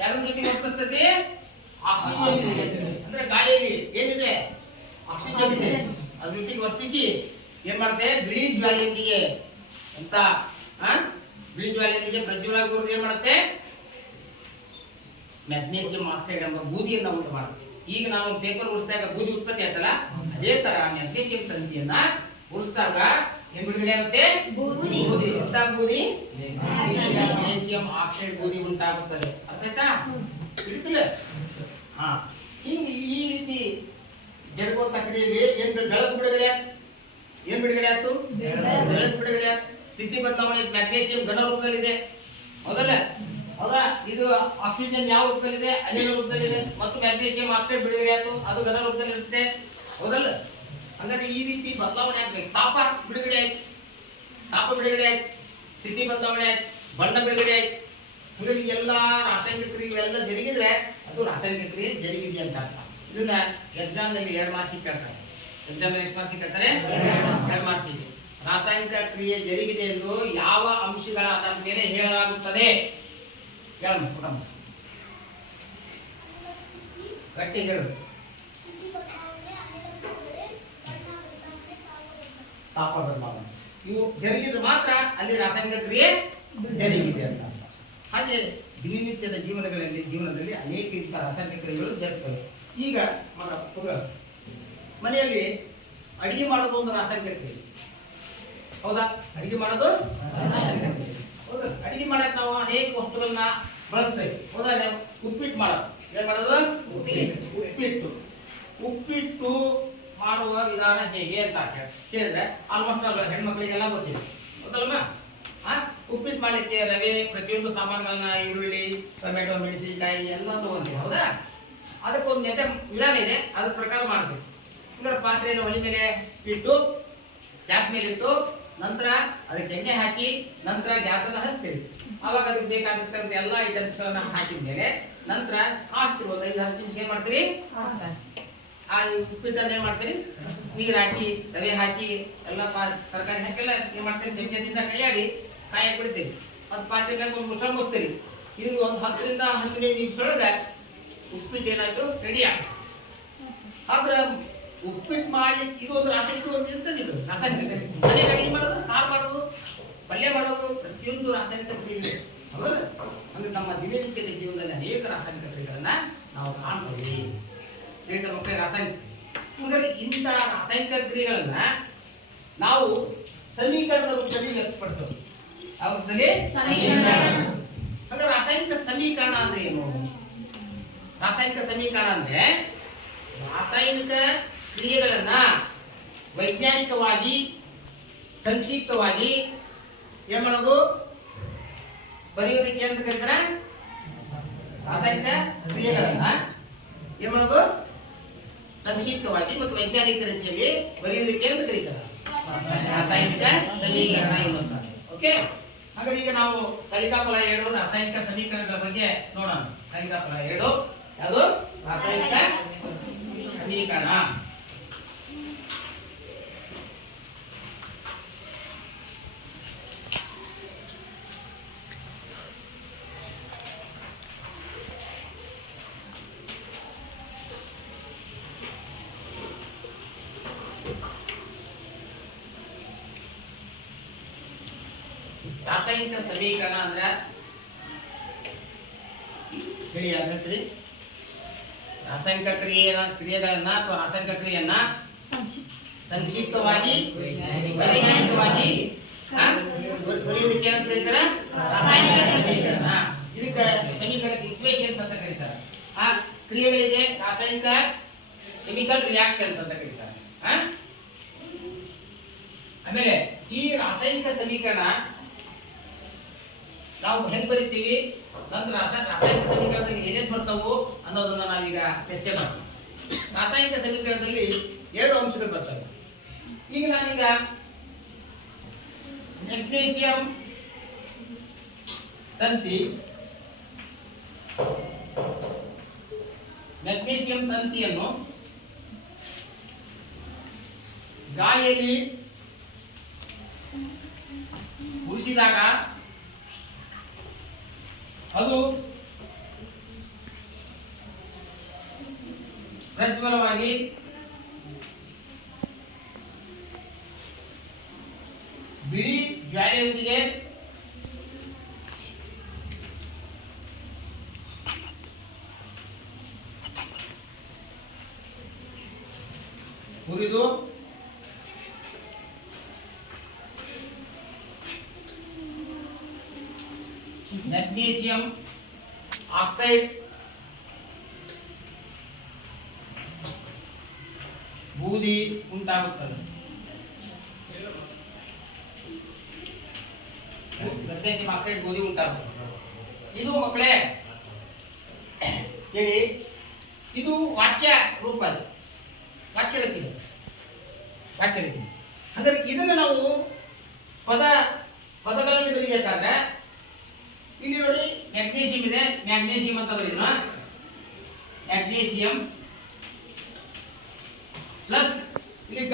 ಯಾವ್ದ್ರ ಜೊತೆಗೆ ವರ್ತಿಸ್ತದೆ? ಆಕ್ಸಿಜನ್. ಅಂದ್ರೆ ಗಾಳಿಯಲ್ಲಿ ಏನಿದೆ? ಆಕ್ಸಿಜನ್ ಇದೆ. ಅದ್ರ ಜೊತೆಗೆ ವರ್ತಿಸಿ ಏನ್ ಮಾಡುತ್ತೆ? ಬಿಳಿ ಜ್ವಾಲೆಯೊಂದಿಗೆ ಅಂತ ಬಿಳಿ ಜ್ವಾಲೆಯೊಂದಿಗೆ ಪ್ರಜ್ವಲವಾಗಿ ಏನ್ ಮಾಡುತ್ತೆ? ಮ್ಯಾಗ್ನೀಸಿಯಂ ಆಕ್ಸೈಡ್ ಎಂಬ ಬೂದಿಯನ್ನ ಉಂಟು ಮಾಡುತ್ತೆ. ಈಗ ನಾವು ಪೇಪರ್ ಉರಿಸಿದಾಗ ಬೂದಿ ಉತ್ಪತ್ತಿ ಆಯ್ತಲ್ಲ, ಅದೇ ತರ ಮ್ಯಾಗ್ನೀಸಿಯಂ ತಂತಿಯನ್ನ ಉರಿಸಿದಾಗ ಏನ್ ಬಿಡುಗಡೆ ಆಗುತ್ತೆ? ಬೂದಿ. ಮ್ಯಾಗ್ನೀಸಿಯಂ ಆಕ್ಸೈಡ್ ಬೂದಿ ಉಂಟಾಗುತ್ತದೆ. ಅರ್ಥ ಆಯ್ತಾ? ತಿಳಿತಿಲ್ಲ? ಹಾ, ಹಿಂಗೆ ಈ ರೀತಿ ಜರುಗುವಂತ ಕ್ರಿಯೆಯಲ್ಲಿ ಬೆಳಕು ಬಿಡುಗಡೆ ಆಯ್ತು. ಬೆಳಕು ಬಿಡುಗಡೆ ಆಯ್ತು. ಸ್ಥಿತಿ ಬದಲಾವಣೆ ಮ್ಯಾಗ್ನೀಸಿಯಂ ಘನ ರೂಪದಲ್ಲಿದೆ ಹೌದಲ್ಲ? ಹೌದಾ? ಇದು ಆಕ್ಸಿಜನ್ ಯಾವ ರೂಪದಲ್ಲಿದೆ? ಅನಿಲ ರೂಪದಲ್ಲಿದೆ. ಮತ್ತು ಮ್ಯಾಗ್ನೀಸಿಯಂ ಆಕ್ಸೈಡ್ ಬಿಡುಗಡೆ ಆಯ್ತು, ಅದು ಘನ ರೂಪದಲ್ಲಿ ಇರುತ್ತೆ ಹೌದಲ್ಲ? ಹಂಗಾದ್ರೆ ಈ ರೀತಿ ಬದಲಾವಣೆ ಆಗ್ಬೇಕು. ತಾಪ ಬಿಡುಗಡೆ ಆಯ್ತು, ಸ್ಥಿತಿ ಬದಲಾವಣೆ ಆಯ್ತು, ಬಣ್ಣ ಬಿಡುಗಡೆ ಆಯ್ತು. ಅಂದ್ರೆ ಎಲ್ಲ ರಾಸಾಯನಿಕ ಕ್ರಿಯೆ ಎಲ್ಲ ಜರುಗಿದ್ರೆ ಅದು ರಾಸಾಯನಿಕ ಕ್ರಿಯೆ ಜರುಗಿದೆ ಅಂತ ಅರ್ಥ. ಇದನ್ನ ಎಕ್ಸಾಮ್ನಲ್ಲಿ 2 ಮಾರ್ಕ್ಸಿಗೆ ಕೇಳ್ತಾರೆ. ಎಕ್ಸಾಮ್ ಎಷ್ಟು ಮಾರ್ಕ್ಸಿಗೆ ಕೇಳ್ತಾರೆ? 2 ಮಾರ್ಕ್ಸಿಗೆ. ರಾಸಾಯನಿಕ ಕ್ರಿಯೆ ಜರುಗಿದೆ ಎಂದು ಯಾವ ಅಂಶಗಳ ಆಧಾರದ ಮೇಲೆ ಹೇಳಲಾಗುತ್ತದೆ? ಗಟ್ಟಿ ಹೇಳು. ತಾಪ ಬದಲಾವಣೆ ಇವು ಜರುಗಿದ್ರೆ ಮಾತ್ರ ಅಲ್ಲಿ ರಾಸಾಯನಿಕ ಕ್ರಿಯೆ ಜರುಗಿದೆ ಅಂತ. ಹಾಗೆ ದಿನನಿತ್ಯದ ಜೀವನದಲ್ಲಿ ಅನೇಕ ಇಂಥ ರಾಸಾಯನಿಕ ಕ್ರಿಯೆಗಳು ಜರುಗುತ್ತವೆ. ಈಗ ಮನೆಯಲ್ಲಿ ಅಡಿಗೆ ಮಾಡೋದು ಒಂದು ರಾಸಾಯನಿಕ ಕ್ರಿಯೆ, ಹೌದಾ? ಅಡಿಗೆ ಮಾಡೋದು ಹೌದಾ? ಅಡಿಗೆ ಮಾಡಕ್ಕೆ ನಾವು ಅನೇಕ ವಸ್ತುಗಳನ್ನ ಬಳಸ್ತೇವೆ, ಹೌದಾ? ನಾವು ಉಪ್ಪಿಟ್ಟು ಮಾಡೋದು ಏನ್ ಮಾಡೋದು? ಉಪ್ಪಿಟ್ಟು ಮಾಡುವ ವಿಧಾನ ಹೇಗೆ ಅಂತ ಕೇಳಿದ್ರೆ ಆಲ್ಮೋಸ್ಟ್ ಅಲ್ಲ ಹೆಣ್ಮಕ್ಳಿಗೆಲ್ಲ ಗೊತ್ತಿದೆ, ಗೊತ್ತಲ್ಲಮ್ಮ? ಉಪ್ಪಿಟ್ಟು ಮಾಡಲಿಕ್ಕೆ ರವೆ ಪ್ರತಿಯೊಂದು ಸಾಮಾನುಗಳನ್ನ ಈರುಳ್ಳಿ, ಟೊಮೆಟೊ, ಮೆಣಸಿನಕಾಯಿ ಎಲ್ಲ ತಗೊಂತೀವಿ, ಹೌದಾ? ಅದಕ್ಕೊಂದು ವಿಧಾನ ಇದೆ, ಅದ್ರ ಪ್ರಕಾರ ಮಾಡ್ತೀವಿ. ಅಂದ್ರೆ ಪಾತ್ರೆಯನ್ನು ಒಲೆ ಮೇಲೆ ಇಟ್ಟು ಗ್ಯಾಸ್ ಮೇಲೆ ಇಟ್ಟು ನಂತರ ಅದಕ್ಕೆ ಎಣ್ಣೆ ಹಾಕಿ ನಂತರ ಗ್ಯಾಸನ್ನು ಹಚ್ತೀವಿ. ಅವಾಗ ಅದಕ್ಕೆ ಬೇಕಾಗಿರ್ತಕ್ಕಂಥ ಎಲ್ಲ ಐಟಮ್ಸ್ಗಳನ್ನ ಹಾಕಿದ ಮೇಲೆ ನಂತರ ಕಾಸ್ತೀವಿ. ಒಂದು 5-10 ನಿಮಿಷ ಏನ್ ಮಾಡ್ತೀರಿ? ಆ ಉಪ್ಪಿಟ್ಟನ್ನ ಏನ್ ಮಾಡ್ತೀರಿ? ನೀರು ಹಾಕಿ ರವೆ ಹಾಕಿ ಎಲ್ಲ ತರಕಾರಿ ಹಾಕೆಲ್ಲ ಏನ್ ಮಾಡ್ತೀರಿ? ಚಮಚದಿಂದ ಕೈಯಾಡಿ ಕಾಯಕ್ಕೆ ಬಿಡ್ತೀವಿ. ಅದು ಪಾತ್ರೆ ಮೇಲೆ ಒಂದು ಮುಸಳ ಮುಸ್ತೀರಿ. ಇದು ಒಂದು 10-15 ನಿಮಿಷದೊಳಗೆ ಉಪ್ಪಿಟ್ಟು ಏನಾಯ್ತು? ರೆಡಿ ಆಗುತ್ತೆ. ಆದ್ರೆ ಉಪ್ಪಿಟ್ಟು ಮಾಡ್ಲಿಕ್ಕೆ ಇದು ಒಂದು ರಾಸಾಯನಿಕ ಒಂದು ಇರ್ತದೆ. ಇದು ರಾಸಾಯನಿಕ ಮನೆಗೆ ಅಡಿಗೆ ಮಾಡೋದು, ಸಾರು ಮಾಡೋದು, ಪಲ್ಯ ಮಾಡೋದು, ಪ್ರತಿಯೊಂದು ರಾಸಾಯನಿಕ ಕ್ರಿಯೆ ಹೌದಾ? ಅಂದ್ರೆ ನಮ್ಮ ದಿನನಿತ್ಯದ ಜೀವನದಲ್ಲಿ ಅನೇಕ ರಾಸಾಯನಿಕ ಕ್ರಿಯೆಗಳನ್ನ ನಾವು ಕಾಣ್ತೀವಿ. ರೈತರ ಮಕ್ಕಳಿಗೆ ರಾಸಾಯನಿಕ ಅಂದರೆ ಇಂಥ ರಾಸಾಯನಿಕ ಕ್ರಿಯೆಗಳನ್ನ ನಾವು ಸಮೀಕರಣದ ರೂಪದಲ್ಲಿ ವ್ಯಕ್ತಪಡಿಸೋದು. ಯಾವ ರೂಪದಲ್ಲಿ? ಅಂದ್ರೆ ರಾಸಾಯನಿಕ ಸಮೀಕರಣ ಅಂದ್ರೆ ಏನು? ರಾಸಾಯನಿಕ ಸಮೀಕರಣ ಅಂದ್ರೆ ರಾಸಾಯನಿಕ ಕ್ರಿಯೆಗಳನ್ನ ವೈಜ್ಞಾನಿಕವಾಗಿ ಸಂಕ್ಷಿಪ್ತವಾಗಿ ಏನ್ ಮಾಡೋದು? ಬರೆಯೋದಕ್ಕೆ ಅಂತ ಕರೀತಾರೆ. ರಾಸಾಯನಿಕ ಕ್ರಿಯೆಗಳನ್ನ ಏನ್ ಮಾಡೋದು? ಸಂಕ್ಷಿಪ್ತವಾಗಿ ಮತ್ತು ವೈಜ್ಞಾನಿಕ ರೀತಿಯಲ್ಲಿ ಬರೆಯೋದಕ್ಕೆ ಅಂತ ಕರೀತಾರೆ ರಾಸಾಯನಿಕ ಸಮೀಕರಣ ಎನ್ನುತ್ತಾರೆ. ಓಕೆ, ಹಾಗಾದ್ರೆ ಈಗ ನಾವು ಕಲಿಕಾಫಲ 2 ರಾಸಾಯನಿಕ ಸಮೀಕರಣಗಳ ಬಗ್ಗೆ ನೋಡೋಣ. ಕಲಿಕಾಫಲ 2 ಯಾವುದು? ರಾಸಾಯನಿಕ ಸಮೀಕರಣ. ರಾಸಾಯನಿಕ ಸಮೀಕರಣ ಅಂದ್ರೆ ಹೇಳಿ ಯಾವ್ದ್ರಿ? ರಾಸಾಯನಿಕ ಕ್ರಿಯೆಗಳನ್ನ ಅಥವಾ ರಾಸಾಯನಿಕ ಕ್ರಿಯೆಯನ್ನ ಸಂಕ್ಷಿಪ್ತವಾಗಿ ವೈಜ್ಞಾನಿಕವಾಗಿ ಬರೆಯೋದಕ್ಕೆ ಏನಂತ ಕರೀತಾರೆ? ರಾಸಾಯನಿಕ ಸಮೀಕರಣ. ಇದಕ್ಕೆ ಸಮೀಕರಣಕ್ಕೆ ಇಕ್ವೇಷನ್ಸ್ ಅಂತ ಕರೀತಾರೆ. ಆ ಕ್ರಿಯೆಗಳಿಗೆ ರಾಸಾಯನಿಕ ಕೆಮಿಕಲ್ ರಿಯಾಕ್ಷನ್ಸ್ ಅಂತ ಕರೀತಾರೆ. ಆಮೇಲೆ ಈ ರಾಸಾಯನಿಕ ಸಮೀಕರಣ ನಾವು ಹೆಂಗ್ ಬರಿತೀವಿ, ನಂತರ ರಾಸಾಯನಿಕ ಸಮೀಕರಣದಲ್ಲಿ ಏನೇನು ಬರ್ತಾವು ಅನ್ನೋದನ್ನ ನಾವೀಗ ಚರ್ಚೆ ಮಾಡ್ತೀವಿ. ರಾಸಾಯನಿಕ ಸಮೀಕರಣದಲ್ಲಿ 2 ಅಂಶಗಳು ಬರ್ತವೆ. ಈಗ ನಾನೀಗ ಮೆಗ್ನೀಸಿಯಂ ತಂತಿಯನ್ನು ಗಾಳಿಯಲ್ಲಿ ಉಳಿಸಿದಾಗ ಅದು ಪ್ರಜ್ವಲವಾಗಿ ಬಿಳಿ ಜ್ವಾಲೆಯೊಂದಿಗೆ ಹುರಿದು ಮೆಗ್ನೀಸಿಯಂ ಆಕ್ಸೈಡ್ ಬೂದಿ ಉಂಟಾಗುತ್ತದೆ. ಮೆಗ್ನೀಸಿಯಂ ಆಕ್ಸೈಡ್ ಬೂದಿ ಉಂಟಾಗುತ್ತದೆ. ಇದು ಮಕ್ಕಳೇ ಹೇಳಿ, ಇದು ವಾಕ್ಯ ರೂಪ, ವಾಕ್ಯ ರಚನೆ. ಅಂದರೆ ಇದನ್ನು ನಾವು ಪದಗಳಲ್ಲಿ ಬರೀಬೇಕಾದ್ರೆ ಇಲ್ಲಿ ನೋಡಿ ಮ್ಯಾಗ್ನೀಸಿಯಂ ಇದೆ, ಮ್ಯಾಗ್ನೀಸಿಯಂ ಅಂತ ಬರೀನ ಮ್ಯಾಗ್ನೀಸಿಯಂ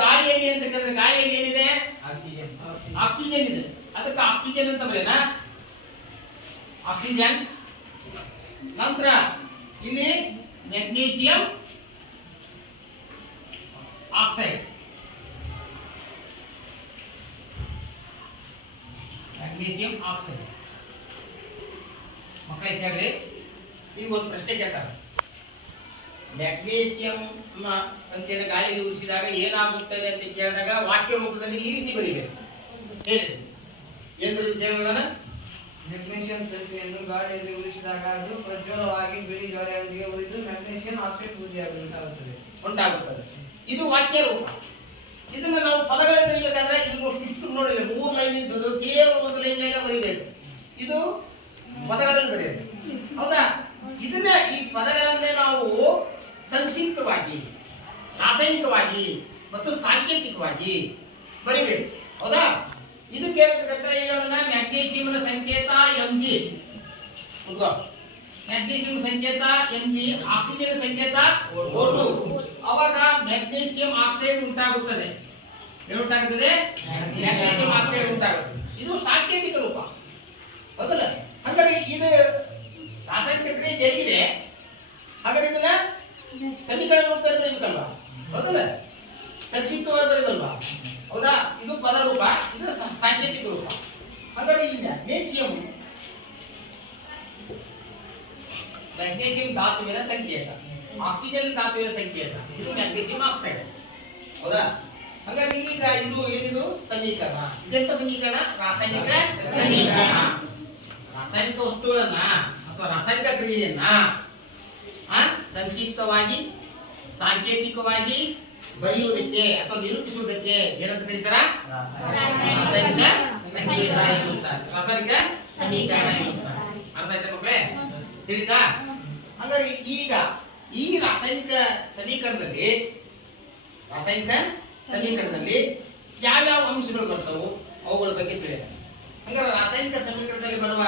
ಗಾಳಿಯಲ್ಲಿ ಅಂತ ಕೇಳಿದ್ರೆ ಗಾಳಿಯಲ್ಲಿ ಏನಿದೆ? ಆಕ್ಸಿಜನ್. ಆಕ್ಸಿಜನ್ ಇದೆ. ಅದಕ್ಕೆ ಆಕ್ಸಿಜನ್ ಅಂತ ಬರೆಯೋಣ. ಆಕ್ಸಿಜನ್. ನಂತರ ಇಲ್ಲಿ ಮೆಗ್ನೀಷಿಯಂ ಆಕ್ಸೈಡ್. Magnesium oxide. ಮಕ್ಕಳೇ ಕೇಳ್ರಿ, ಈಗ ಒಂದು ಪ್ರಶ್ನೆ ಕೇಳ್ತಾರೆ. ಮ್ಯಾಗ್ನೀಷಿಯಂ ಅಂತಿನ ಗಾಳಿಗೆ ಉಳಿಸಿದಾಗ ಏನಾಗುತ್ತದೆ ಅಂತ ಕೇಳಿದಾಗ ವಾಕ್ಯ ರೂಪದಲ್ಲಿ ಈ ರೀತಿ ಬರೀಬೇಕು. ಹೇಳಿ ಎಂದು ವಿಷಯಗಳನ್ನ ಮೆಗ್ನೀಷಿಯಂ ತಂತಿಯನ್ನು ಗಾಳಿಯಲ್ಲಿ ಉಳಿಸಿದಾಗ ಅದು ಪ್ರಜ್ವಲವಾಗಿ ಬಿಳಿ ಜ್ವಾಲೆಯೊಂದಿಗೆ ಉರಿದು ಮೆಗ್ನೀಷಿಯಂ ಆಕ್ಸೈಡ್ ಉಂಟಾಗುತ್ತದೆ. ಇದು ವಾಕ್ಯ ರೂಪ. ಇದನ್ನ ನಾವು ಪದಗಳಲ್ಲಿ ಬರೀಬೇಕಾದ್ರೆ ಇಷ್ಟು ನೋಡಿಲ್ಲ, 3 ಲೈನ್ ಇದ್ದದ್ದು ಕೇವಲ 1 ಲೈನ್ನಾಗ ಬರೀಬೇಕು. ಇದು ಪದಗಳಲ್ಲಿ ಬರೆಯೋದು, ಹೌದಾ? ಇದನ್ನ ಈ ಪದಗಳನ್ನೇ ನಾವು ಸಂಕ್ಷಿಪ್ತವಾಗಿ, ರಾಸಾಯನಿಕವಾಗಿ ಮತ್ತು ಸಾಂಕೇತಿಕವಾಗಿ ಬರಿಬೇಕು, ಹೌದಾ? ಇದಕ್ಕೆ ಮ್ಯಾಗ್ನೀಷಿಯಂನ ಸಂಕೇತ Mg, ಮ್ಯಾಗ್ನೀಷಿಯಂ ಸಂಕೇತ Mg, ಆಕ್ಸಿಜನ್ ಸಂಕೇತ O2. ಅವಾಗ ಮ್ಯಾಗ್ನೀಷಿಯಂ ಆಕ್ಸೈಡ್ ಉಂಟಾಗುತ್ತದೆ. ಏನುಂಟಾಗುತ್ತದೆ? ಮ್ಯಾಗ್ನೀಷಿಯಂ ಆಕ್ಸೈಡ್ ಉಂಟಾಗುತ್ತದೆ. ಇದು ಸಾಂಕೇತಿಕ ರೂಪ, ಹೌದಲ್ಲ? ಹಾಗಾದ್ರೆ ಇದು ರಾಸಾಯನಿಕ ಕ್ರಿಯೆ ಜರುಗಿದೆ. ಹಾಗಾದ್ರೆ ಇದನ್ನ ಸಮೀಕರಣ ರೂಪದಲ್ಲಿ ಬರೀಬೇಕಲ್ವಾ, ಹೌದಲ್ಲ? ಸಂಕ್ಷಿಪ್ತವಾಗಿ ಬರೀದಲ್ವಾ, ಹೌದಾ? ಇದು ಪದ ರೂಪ, ಇದು ಸಾಂಕೇತಿಕ ರೂಪ. ಹಾಗಾದ್ರೆ ಈ ಮ್ಯಾಗ್ನೀಷಿಯಂ ಧಾತುವಿನ ಸಂಕೇತ, ಆಕ್ಸಿಜನ್ ಧಾತುವಿನ ಸಂಕೇತ. ಇದು ಮ್ಯಾಗ್ನೀಷಿಯಂ ಆಕ್ಸೈಡ್, ಹೌದಾ? ಹಾಗಾಗಿ ಈಗ ಇದು ಏನಿದು ಸಮೀಕರಣ. ಇದೆಂತ ಸಮೀಕರಣ? ರಾಸಾಯನಿಕ ಸಮೀಕರಣ. ರಾಸಾಯನಿಕ ವಸ್ತುಗಳನ್ನ ಅಥವಾ ರಾಸಾಯನಿಕ ಕ್ರಿಯೆಯನ್ನ ಸಂಕ್ಷಿಪ್ತವಾಗಿ, ಸಾಂಕೇತಿಕವಾಗಿ ಬರೆಯುವುದಕ್ಕೆ ಅಥವಾ ನಿರೂಪಿಸುವುದಕ್ಕೆ ಏನಂತ ಕರೀತಾರ? ರಾಸಾಯನಿಕ ಸಂಕೇತ ಎನ್ನುತ್ತಾರೆ, ರಾಸಾಯನಿಕ ಸಮೀಕರಣ ಎನ್ನುತ್ತಾರೆ. ಅರ್ಥ ಆಯ್ತಾ ಮಕ್ಕಳೇ? ತಿಳಿತಾ? ಹಾಗಾದ್ರೆ ಈಗ ಈ ರಾಸಾಯನಿಕ ಸಮೀಕರಣದಲ್ಲಿ ಯಾವ್ಯಾವ ಅಂಶಗಳು ಬರ್ತವು ಅವುಗಳ ಬಗ್ಗೆ ತಿಳಿಯೋಣ. ಹಂಗಾರೆ ರಾಸಾಯನಿಕ ಸಮೀಕರಣದಲ್ಲಿ ಬರುವ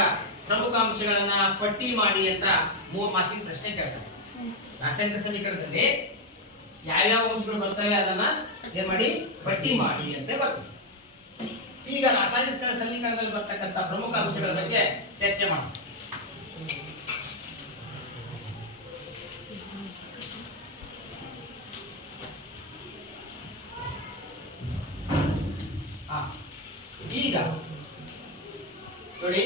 ಪ್ರಮುಖ ಅಂಶಗಳನ್ನ ಪಟ್ಟಿ ಮಾಡಿ ಅಂತ 3 ಮಾರ್ಕ್ಸಿನ ಪ್ರಶ್ನೆ ಕೇಳ್ತಾರೆ. ರಾಸಾಯನಿಕ ಸಮೀಕರಣದಲ್ಲಿ ಯಾವ್ಯಾವ ಅಂಶಗಳು ಬರ್ತವೆ ಅದನ್ನ ಏನ್ ಮಾಡಿ ಪಟ್ಟಿ ಮಾಡಿ ಅಂತ ಬರ್ತದೆ. ಈಗ ರಾಸಾಯನಿಕ ಸಮೀಕರಣದಲ್ಲಿ ಬರ್ತಕ್ಕಂಥ ಪ್ರಮುಖ ಅಂಶಗಳ ಬಗ್ಗೆ ಚರ್ಚೆ ಮಾಡೋಣ. ಈಗ ನೋಡಿ,